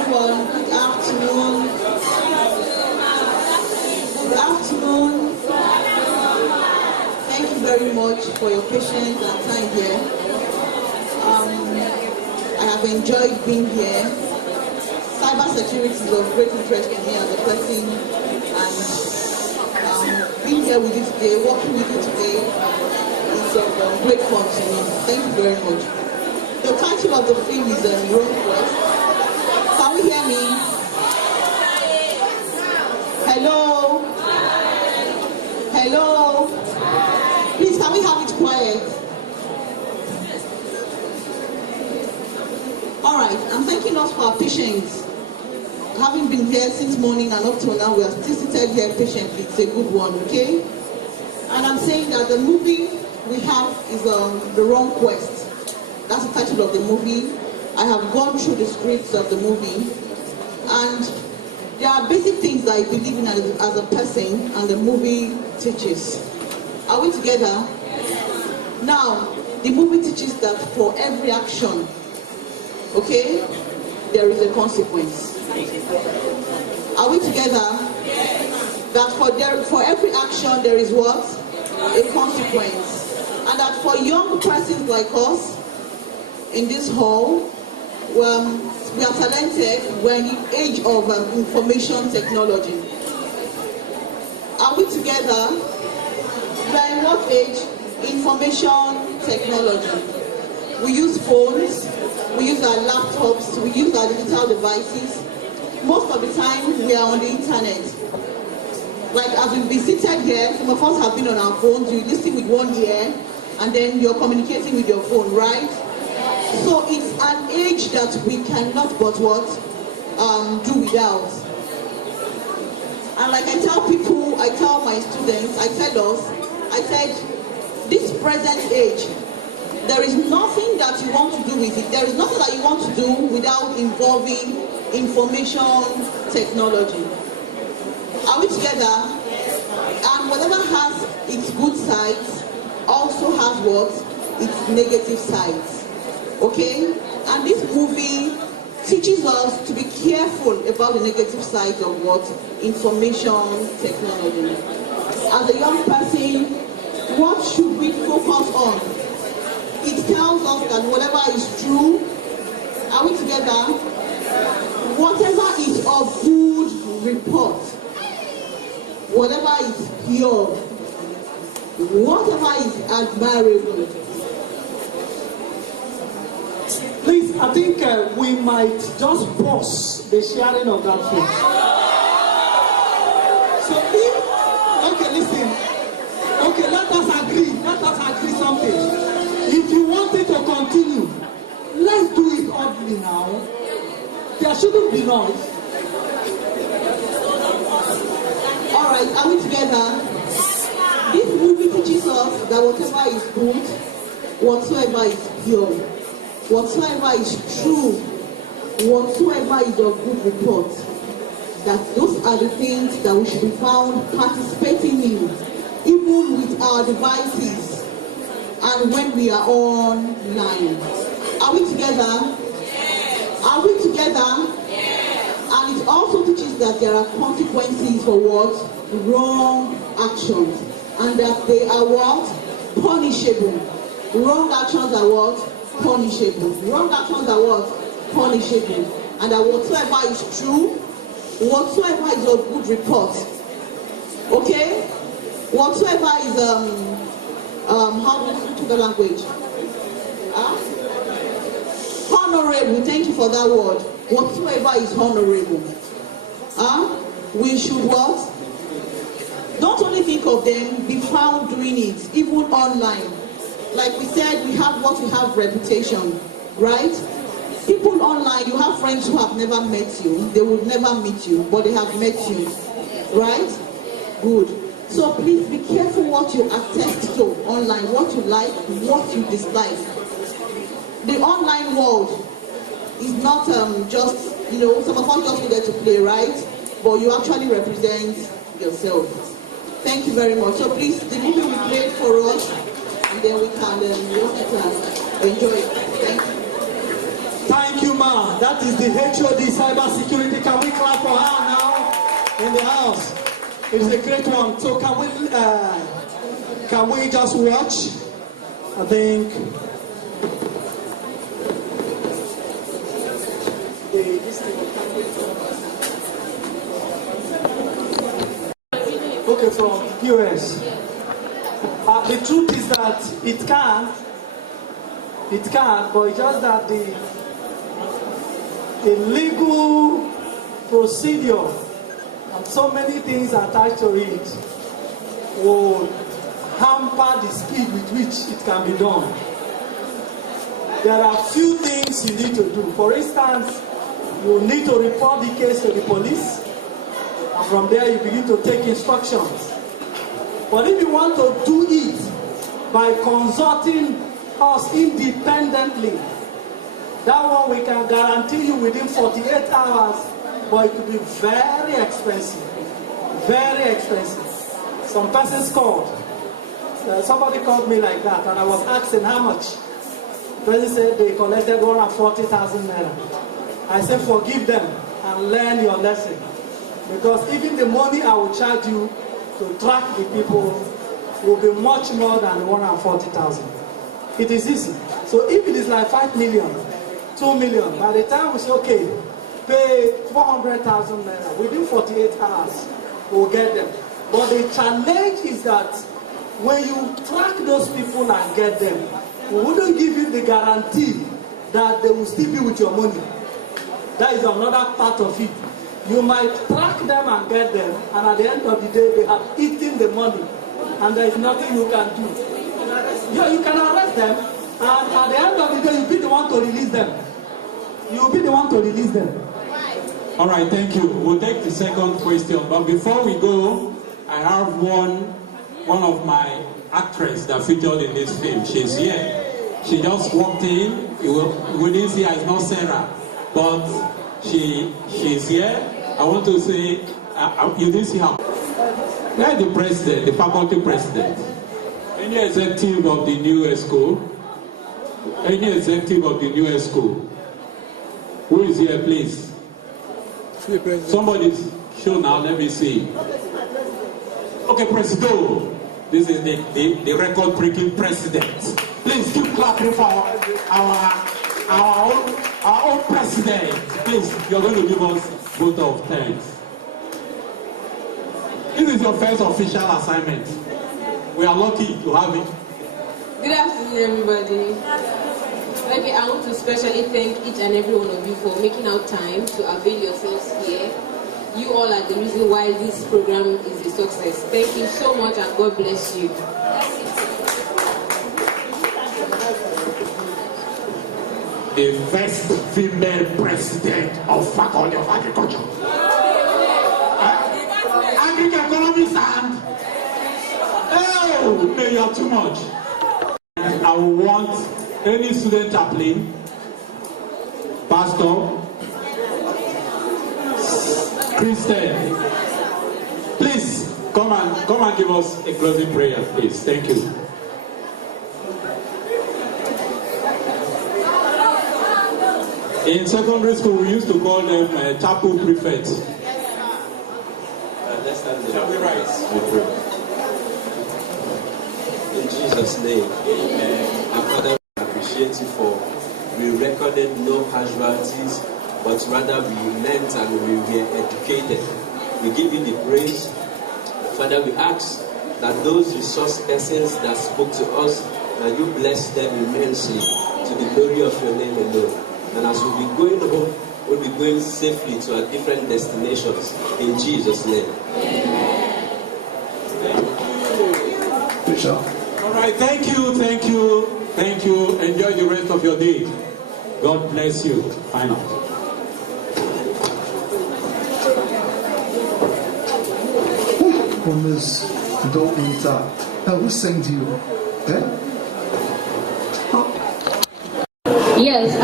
Good afternoon. Good afternoon. Thank you very much. much for your patience and time here. I have enjoyed being here. Cybersecurity is of great interest to me as a person, and being here with you today, working with you today, is of great fun to me. Thank you very much. The title of the film is Wrong Quest. Can we hear me? Hello? Hello? Please, can we have it quiet? All right, I'm thanking us for our patience. Having been here since morning and up till now, we are still seated here patiently. It's a good one, okay? And I'm saying that the movie we have is The Wrong Quest. That's the title of the movie. I have gone through the scripts of the movie, and there are basic things that I believe in as a person, and the movie teaches. Are we together? Now, the movie teaches that for every action, okay, there is a consequence. Are we together? That for every action there is what? A consequence. And that for young persons like us in this hall, we are talented. We're in the age of information technology. Are we together? We are in what age? Information technology. We use phones, we use our laptops, we use our digital devices. Most of the time, we are on the internet. Like as we've been seated here, some of us have been on our phones. You listen with one ear, and then you're communicating with your phone, right? So it's an age that we cannot but what? Do without. And like I tell people, I tell my students, I said, this present age, there is nothing that you want to do with it. There is nothing that you want to do without involving information technology. Are we together? And whatever has its good sides also has what? Its negative sides. Okay? And this movie teaches us to be careful about the negative sides of what? Information technology. As a young person, what should we focus on? It tells us that whatever is true, are we together? Whatever is of good report, whatever is pure, whatever is admirable. Please, I think we might just pause the sharing of that film. So okay, listen. Okay, let us agree something. If you want it to continue, let's do it oddly now. There shouldn't be noise. All right, are we together? This movie teaches us that whatever is good, whatsoever is pure, whatsoever is true, whatsoever is of good report, that those are the things that we should be found participating in, even with our devices and when we are online. Are we together? Are we together? And it also teaches that there are consequences for what? Wrong actions. And that they are what? Punishable. Wrong actions are what? Punishable. Wrong actions are what? Punishable. And that whatsoever is true, whatsoever is of good report, okay? Whatsoever is how do you speak the language? Honorable. Thank you for that word. Whatsoever is honorable. We should what? Don't only think of them, be found doing it, even online. Like we said, we have what we have reputation, right? People online, you have friends who have never met you. They will never meet you, but they have met you, right? Good. So please be careful what you attest to online, what you like, what you dislike. The online world is not just, some of us just go there to play, right? But you actually represent yourself. Thank you very much. So please, the movie will play for us, and then we can watch it and enjoy it. Thank you. Thank you, ma. That is the HOD cybersecurity. Can we clap for her now in the house? It is a great one. So can Can we just watch? I think okay, from US. The truth is that it can, but it's just that the legal procedure and so many things attached to it will hamper the speed with which it can be done. There are few things you need to do. For instance, you need to report the case to the police, and from there you begin to take instructions. But if you want to do it by consulting us independently, that one we can guarantee you within 48 hours, but it will be very expensive. Very expensive. Some persons called. Somebody called me like that, and I was asking how much. The person said they collected 140,000 naira. I said, forgive them and learn your lesson. Because even the money I will charge you to track the people will be much more than 140,000. It is easy. So if it is like 5 million, 2 million, by the time we say, okay, pay 400,000 naira, within 48 hours, we'll get them. But the challenge is that when you track those people and get them, we wouldn't give you the guarantee that they will still be with your money. That is another part of it. You might track them and get them, and at the end of the day, they have eaten the money, and there is nothing you can do. You can arrest them, and at the end of the day, you'll be the one to release them. You'll be the one to release them. All right, thank you. We'll take the second question, but before we go, I have one of my actresses that featured in this film. She's here. She just walked in. We didn't see her. It's not Sarah, but she's here. I want to say, you didn't see her. They're the president, the faculty president. Any executive of the new school? Any executive of the new school? Who is here, please? Somebody show now, let me see. Okay, Presido. This is the record-breaking president. Please keep clapping for our own president. Please, you're going to give us vote of thanks. This is your first official assignment. We are lucky to have it. Good afternoon, everybody. Okay, I want to especially thank each and every one of you for making out time to avail yourselves here. You all are the reason why this program is a success. Thank you so much, and God bless you. The first female president of Faculty of Agriculture. Agri-economics and... Oh, no, you are too much. I want any student chaplain, pastor, Christian, please come and give us a closing prayer, please. Thank you. In secondary school, we used to call them chapel prefects. Shall we rise? In Jesus' name, our Father, we appreciate you for we recorded no casualties, but rather we learned and we were educated. We give you the praise. Father, we ask that those resource persons that spoke to us, that you bless them immensely to the glory of your name alone. And as we'll be going home, we'll be going safely to our different destinations. In Jesus' name. Bishop. All right, thank you. Enjoy the rest of your day. God bless you. Final. Miss, don't enter. Who sent you? Yes,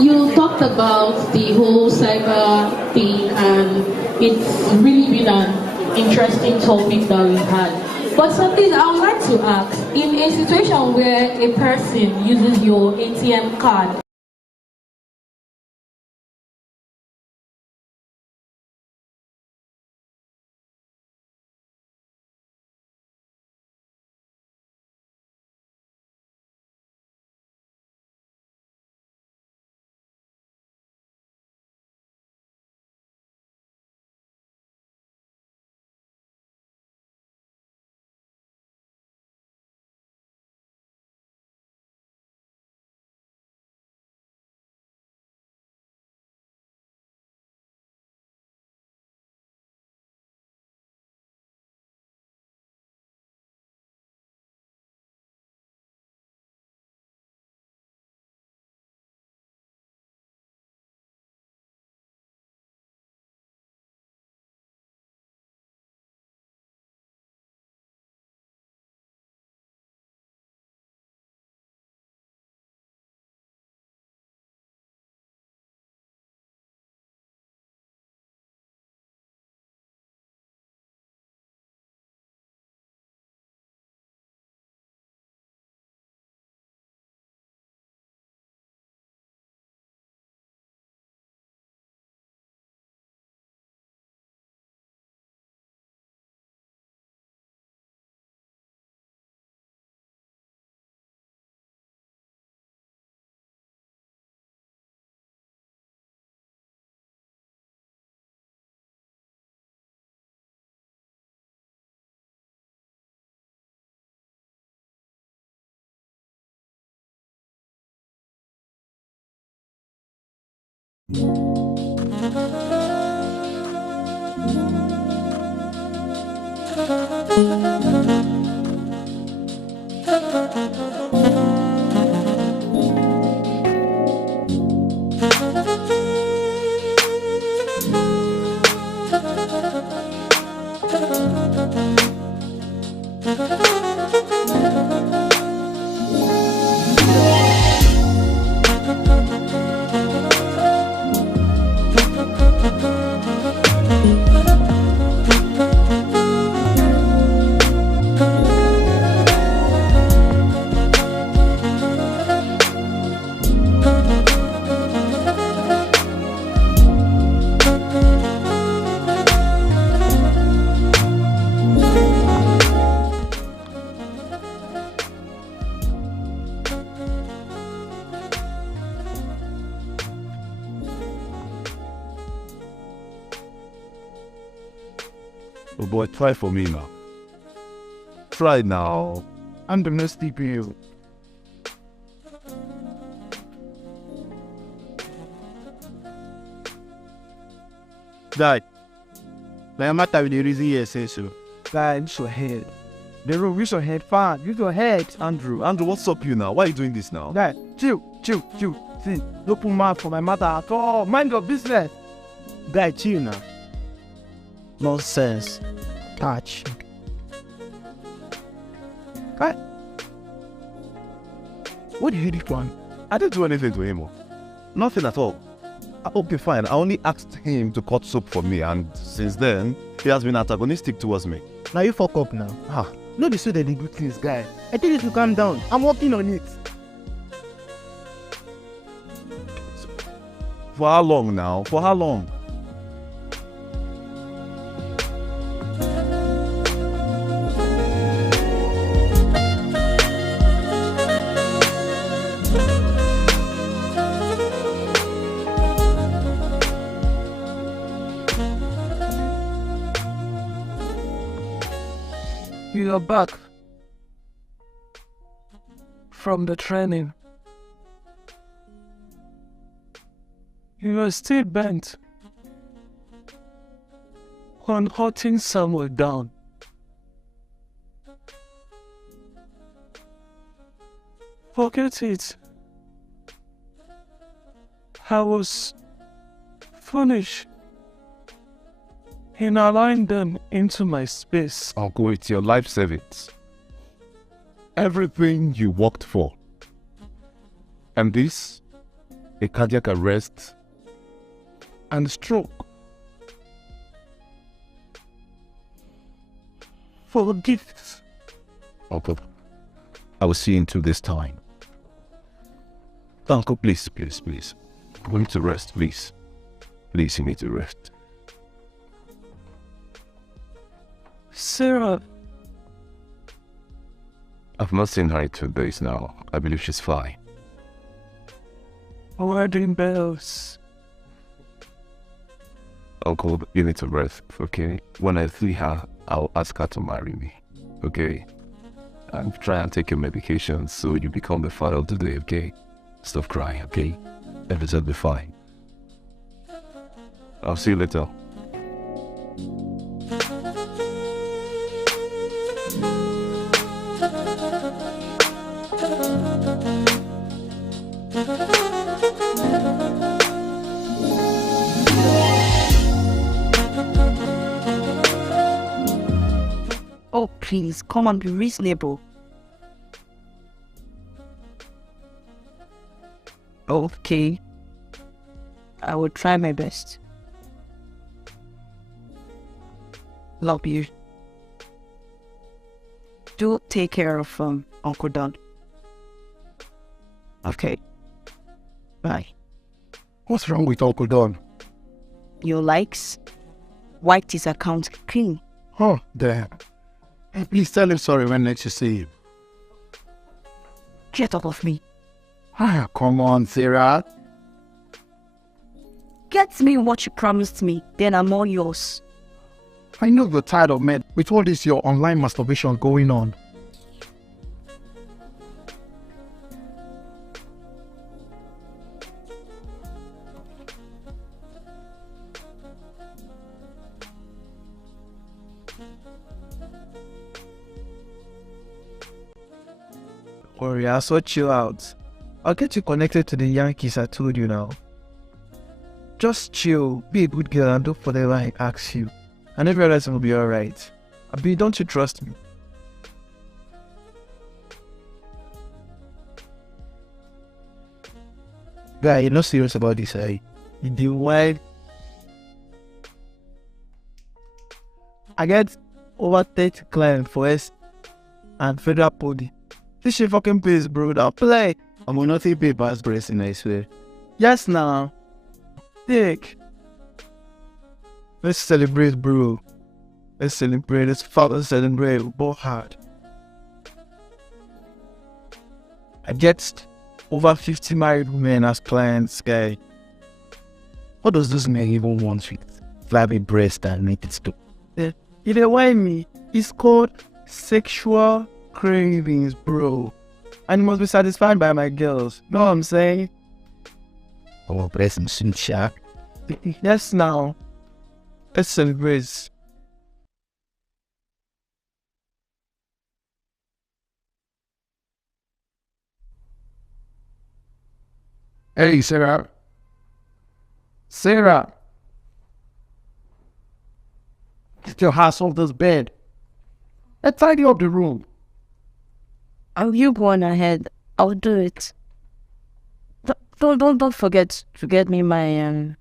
you talked about the whole cyber thing, and it's really been an interesting topic that we've had. But something I would like to ask, in a situation where a person uses your ATM card Oh boy, try for me now. Try now. I'm the next CPU. Dad, my matter with the reason you say so. Dad, use your head. The room, use your head, fine. Use your head. Andrew, what's up you now? Why are you doing this now? Dad, chill. See, no put mouth for my matter at all. Mind your business. Dad, chill now. Nonsense. Touch. What? What did you do to him? I didn't do anything to him. Nothing at all. Okay, fine. I only asked him to cut soap for me, and since then, he has been antagonistic towards me. Now you fuck up now. No, this way they do things, guy. I tell you to calm down. I'm working on it. For how long now? For how long? You are back from the training. You are still bent on hunting Samuel down. Forget it. I was foolish in allowing them into my space. Uncle, it's your life savings. Everything you worked for. And this, a cardiac arrest and stroke. Forgive. Uncle, I will see into this time. Uncle, please. You need to rest, please. Please, you need to rest. Sarah. I've not seen her in 2 days now. I believe she's fine. Wedding bells. Uncle, you need to rest, okay? When I see her, I'll ask her to marry me, okay? And try and take your medication so you become the father of the day, okay? Stop crying, okay? Everything will be fine. I'll see you later. Oh, please, come on, be reasonable. Okay. I will try my best. Love you. Do take care of Uncle Don. Okay. Bye. What's wrong with Uncle Don? Your likes wiped his account clean. Oh, damn. Hey, please tell him sorry when next you see him. Get off of me. Come on, Sarah. Get me what you promised me, then I'm all yours. I know you're tired of men with all this your online masturbation going on. worry, I'll sort you out. I'll get you connected to the Yankees I told you now. Just chill, be a good girl and do whatever I ask you. And everything will be alright. Abi, don't you trust me? Guy, you're not serious about this, eh? In the wild, I get over 30 clients for S and Federal Podi. This shit fucking pays, bro. Now play. I'm gonna take papers, bracing, I swear. Yes, now. Take. Let's celebrate, bro. Let's celebrate. Let's fucking celebrate. We ball hard. I get over 50 married women as clients, guy. What does this man even want with flabby breast and naked stuff? You know why me? It's called sexual cravings, bro. And it must be satisfied by my girls. Know what I'm saying? Oh, breast and soon shark. Yes, now. Let's celebrate. Hey, Sarah. Sarah. Get your ass off this bed. Let's tidy up the room. Oh, you go on ahead. I'll do it. Don't forget to get me my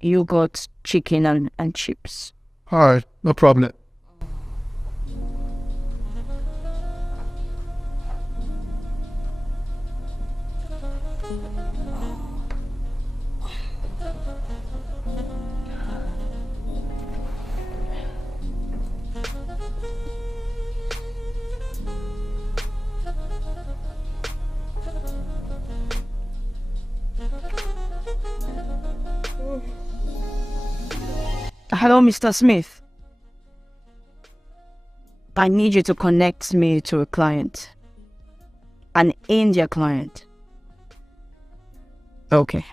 yogurt, chicken, and chips. Alright, no problem. Hello, Mr. Smith. I need you to connect me to a client. An India client. Okay.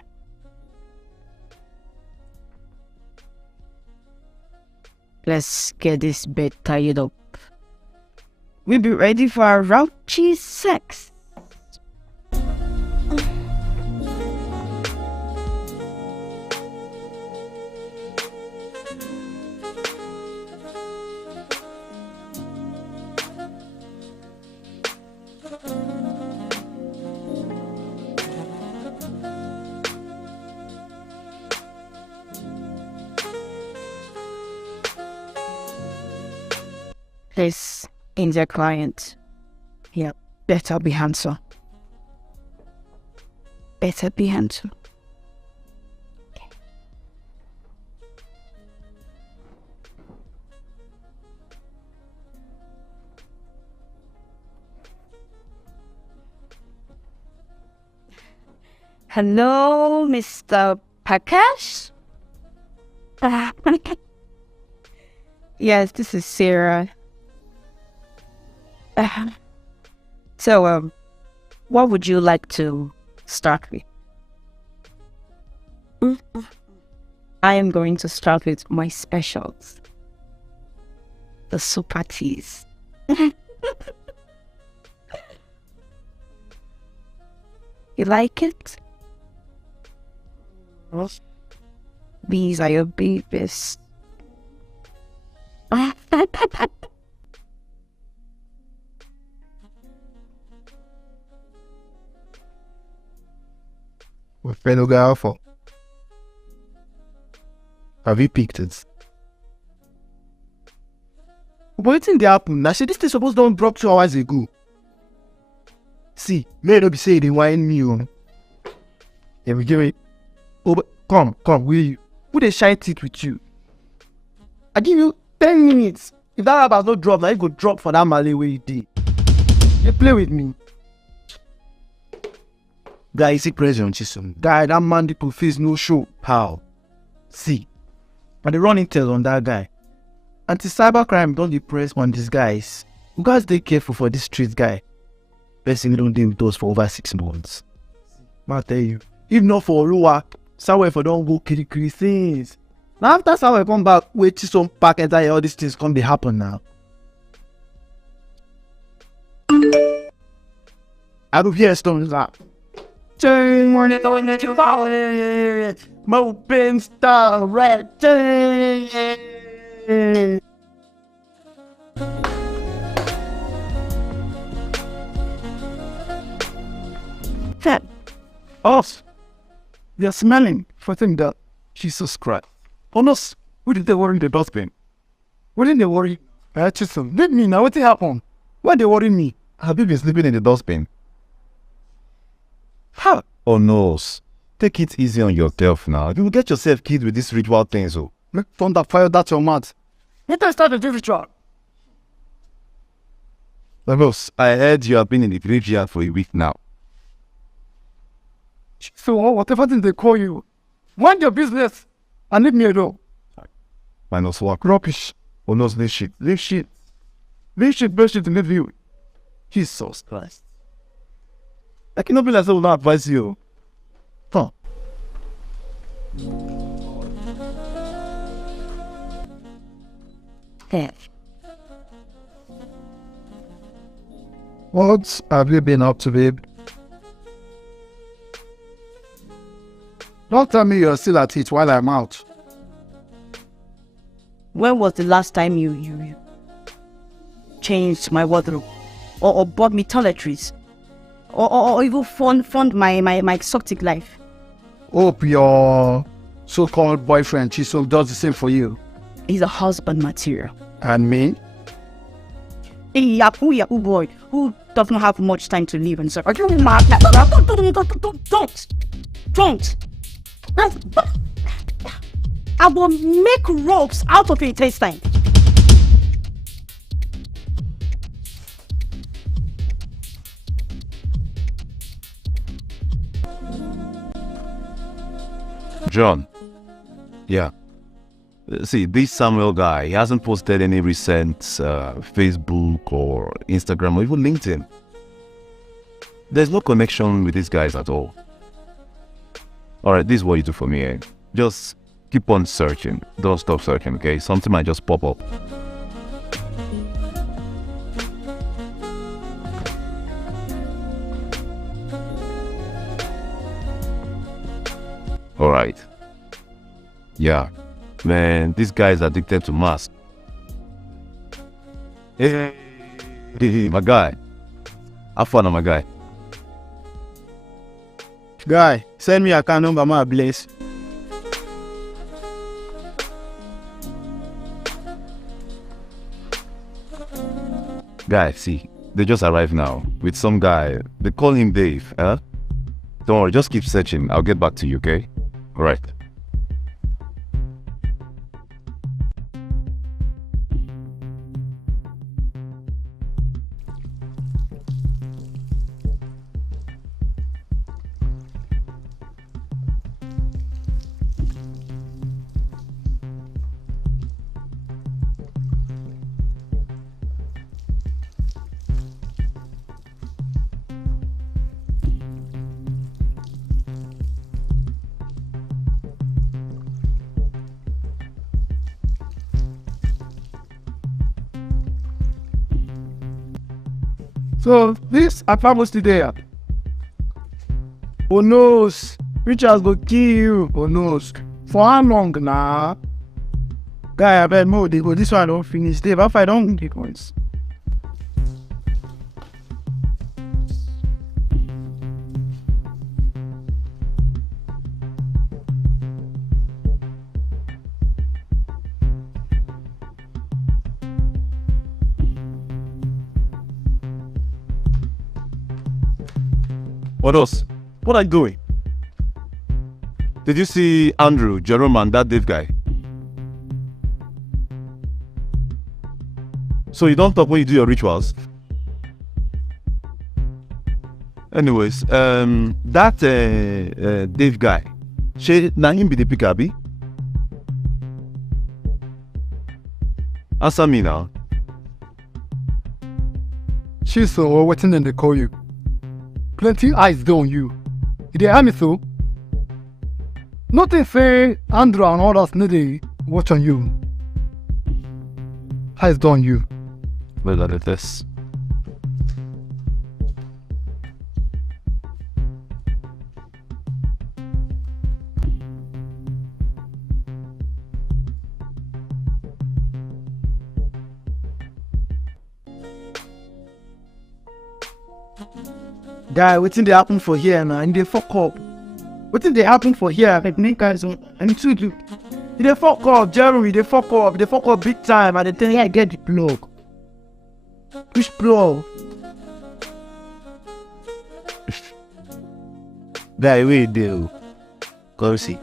Let's get this bed tied up. We'll be ready for our raunchy sex. This India client. Yeah, better be handsome. Better be handsome. Hello, Mr. Prakash? Yes, this is Sarah. So, what would you like to start with? I am going to start with my specials. The super teas. You like it? These are your babies. We're fellow guy alpha. Have you picked it? But what thing they happen? I said this thing supposed to drop 2 hours ago. See, may not be saying they whine me on. Yeah, we give it. Oh, but come, will you? Who they shine teeth with you? I give you 10 minutes. If that app has not dropped, now you go drop for that Malay way you did. You play with me. Guy, you see pressure on Chisom. Guy, that man people face no show. How? See, but they run intel on that guy. Anti-cybercrime don't depress on these guys. You guys stay careful for this street guy. Person don't deal with us for over 6 months. I tell you, if not for Olua, somewhere for don't go kiri things. Now after somewhere come back, wait till some pack enter all these things come they happen now. I do hear stones that. Turn morning going to follow it. Moping star red. That us. They're smelling for thing that Jesus Christ. Honest, who did they worry in the dustbin? What did they worry? I just leave me now. What happened? Why they worry me? Have you been sleeping in the dustbin? How? Oh no. Take it easy on yourself now. You will get yourself killed with these ritual things. Oh. Make thunder fire that your mouth. Let us start the ritual. Lagos, I heard you have been in the graveyard for a week now. So whatever thing they call you, mind your business and leave me alone. Minus work. Rubbish. Oh no, this shit. Leave shit. Leave shit, bullshit to leave you. Jesus Christ. I cannot be like that will not advise you. Huh. What have you been up to, babe? Don't tell me you're still at it while I'm out. When was the last time you changed my wardrobe? Or bought me toiletries? Or even fund my exotic life? Hope your so-called boyfriend Chisel does the same for you. He's a husband material. And me? A Yahoo boy who does not have much time to live and so. Don't. I will make ropes out of it this time. John. Yeah. See, this Samuel guy, he hasn't posted any recent Facebook or Instagram or even LinkedIn. There's no connection with these guys at all. Alright, this is what you do for me, eh? Just keep on searching. Don't stop searching, okay? Something might just pop up. Alright. Yeah. Man, this guy is addicted to mask. Hey, my guy. Have fun, my guy. Guy, send me account number, my bless. Guy, see, they just arrived now with some guy. They call him Dave, huh? Don't worry, just keep searching. I'll get back to you, okay? Alright. So this I promised today. Oh no, Richard go kill you. Oh no, for how long now? Guy, I bet more they go. This one don't finish. Dave, if I don't take once. What else? What are you doing? Did you see Andrew, Jerome, and that Dave guy? So you don't talk when you do your rituals? Anyways, that Dave guy, na him be the picker, abi? Answer me now. She's so waiting and they call you. Plenty eyes there on you. They hear me so. Nothing say Andrew and others need to watch on you. Eyes there on you. Look at this. Guy, wetin dey happen for here now? And they fuck up. Wetin dey happen for here? Like make guys and two do. They fuck up, Jeremy. They fuck up. They fuck up big time. And they tell you I get the plug. Which plug? Guy, wait there. Come see.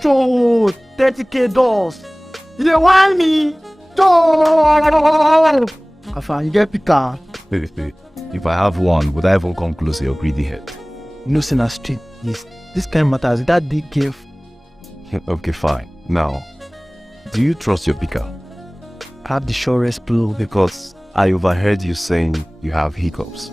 Cho 30k dollars. You dey want me? Cho. Afa, you get pika. If I have one, would I even come close to your greedy head? No, say na street. This kind of matters. That big gift. Okay, fine. Now, do you trust your picker? I have the surest blow. Because I overheard you saying you have hiccups.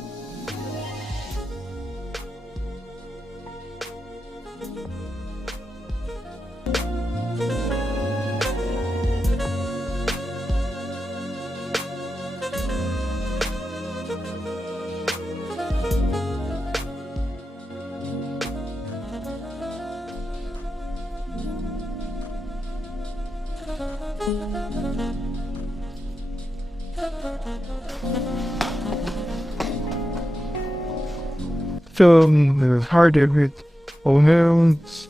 So harder with hormones.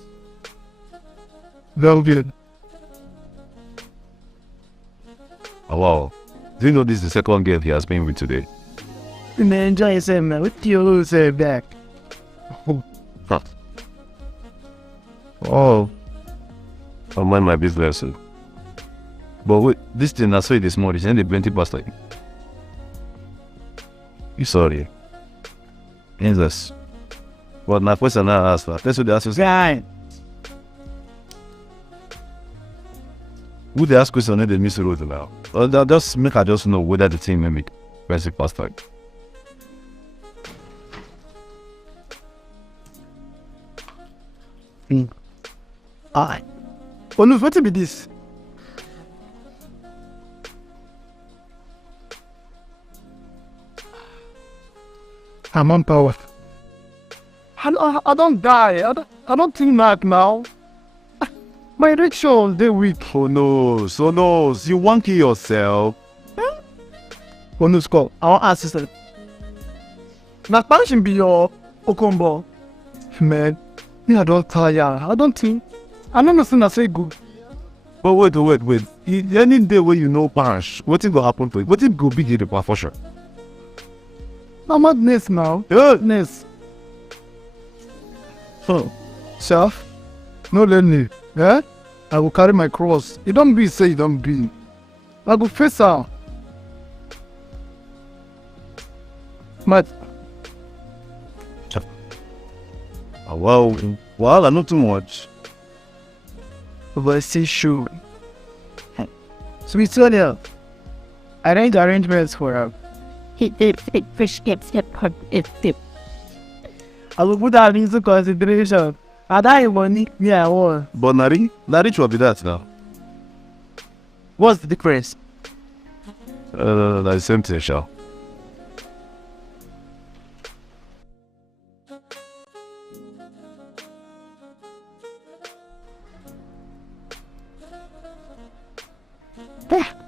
Velvet. Hello. Do you know this is the second girl he has been with today? Man, enjoy yourself, man. What do you lose back? Huh. Oh. I'll mind my business. But wait, this thing I saw it this morning, isn't it plenty past like? You sorry. Jesus. But my question I asked for. That's what they ask you. Right. Who they ask question they miss the road now? Or just make I just know whether the team may make basic past like. Alright. Oh no, what be this? I'm on power. I don't die. I don't think that now. My erection, they weak. Oh no, so no, you want kill yourself? Oh no, Scott. I want to ask you something. Now, punching be your Okombo. Man, me I don't tire. I don't think. I don't know I say good. But wait. Any day when you know punch, what will happen to it? What will go big in the for sure? I'm madness now. Madness. So, self, no let me. Eh? I will carry my cross. You don't be say you don't be. I go face her. Mad. Well, I know too much. But still sure. So we told you. I need arrangements for her. Fish gets hip. I will put that into consideration. I die money. Yeah, I want. But Nari will be that now. What's the difference? That's the same thing, Shao.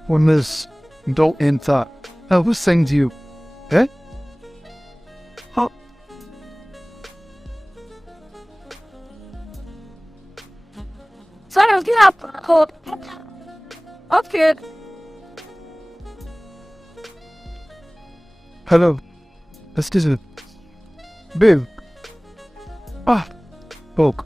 When this don't enter, I will send you. Eh? Huh? Sorry, get up. Hold. Okay. Hello. Excuse me. Babe. Talk.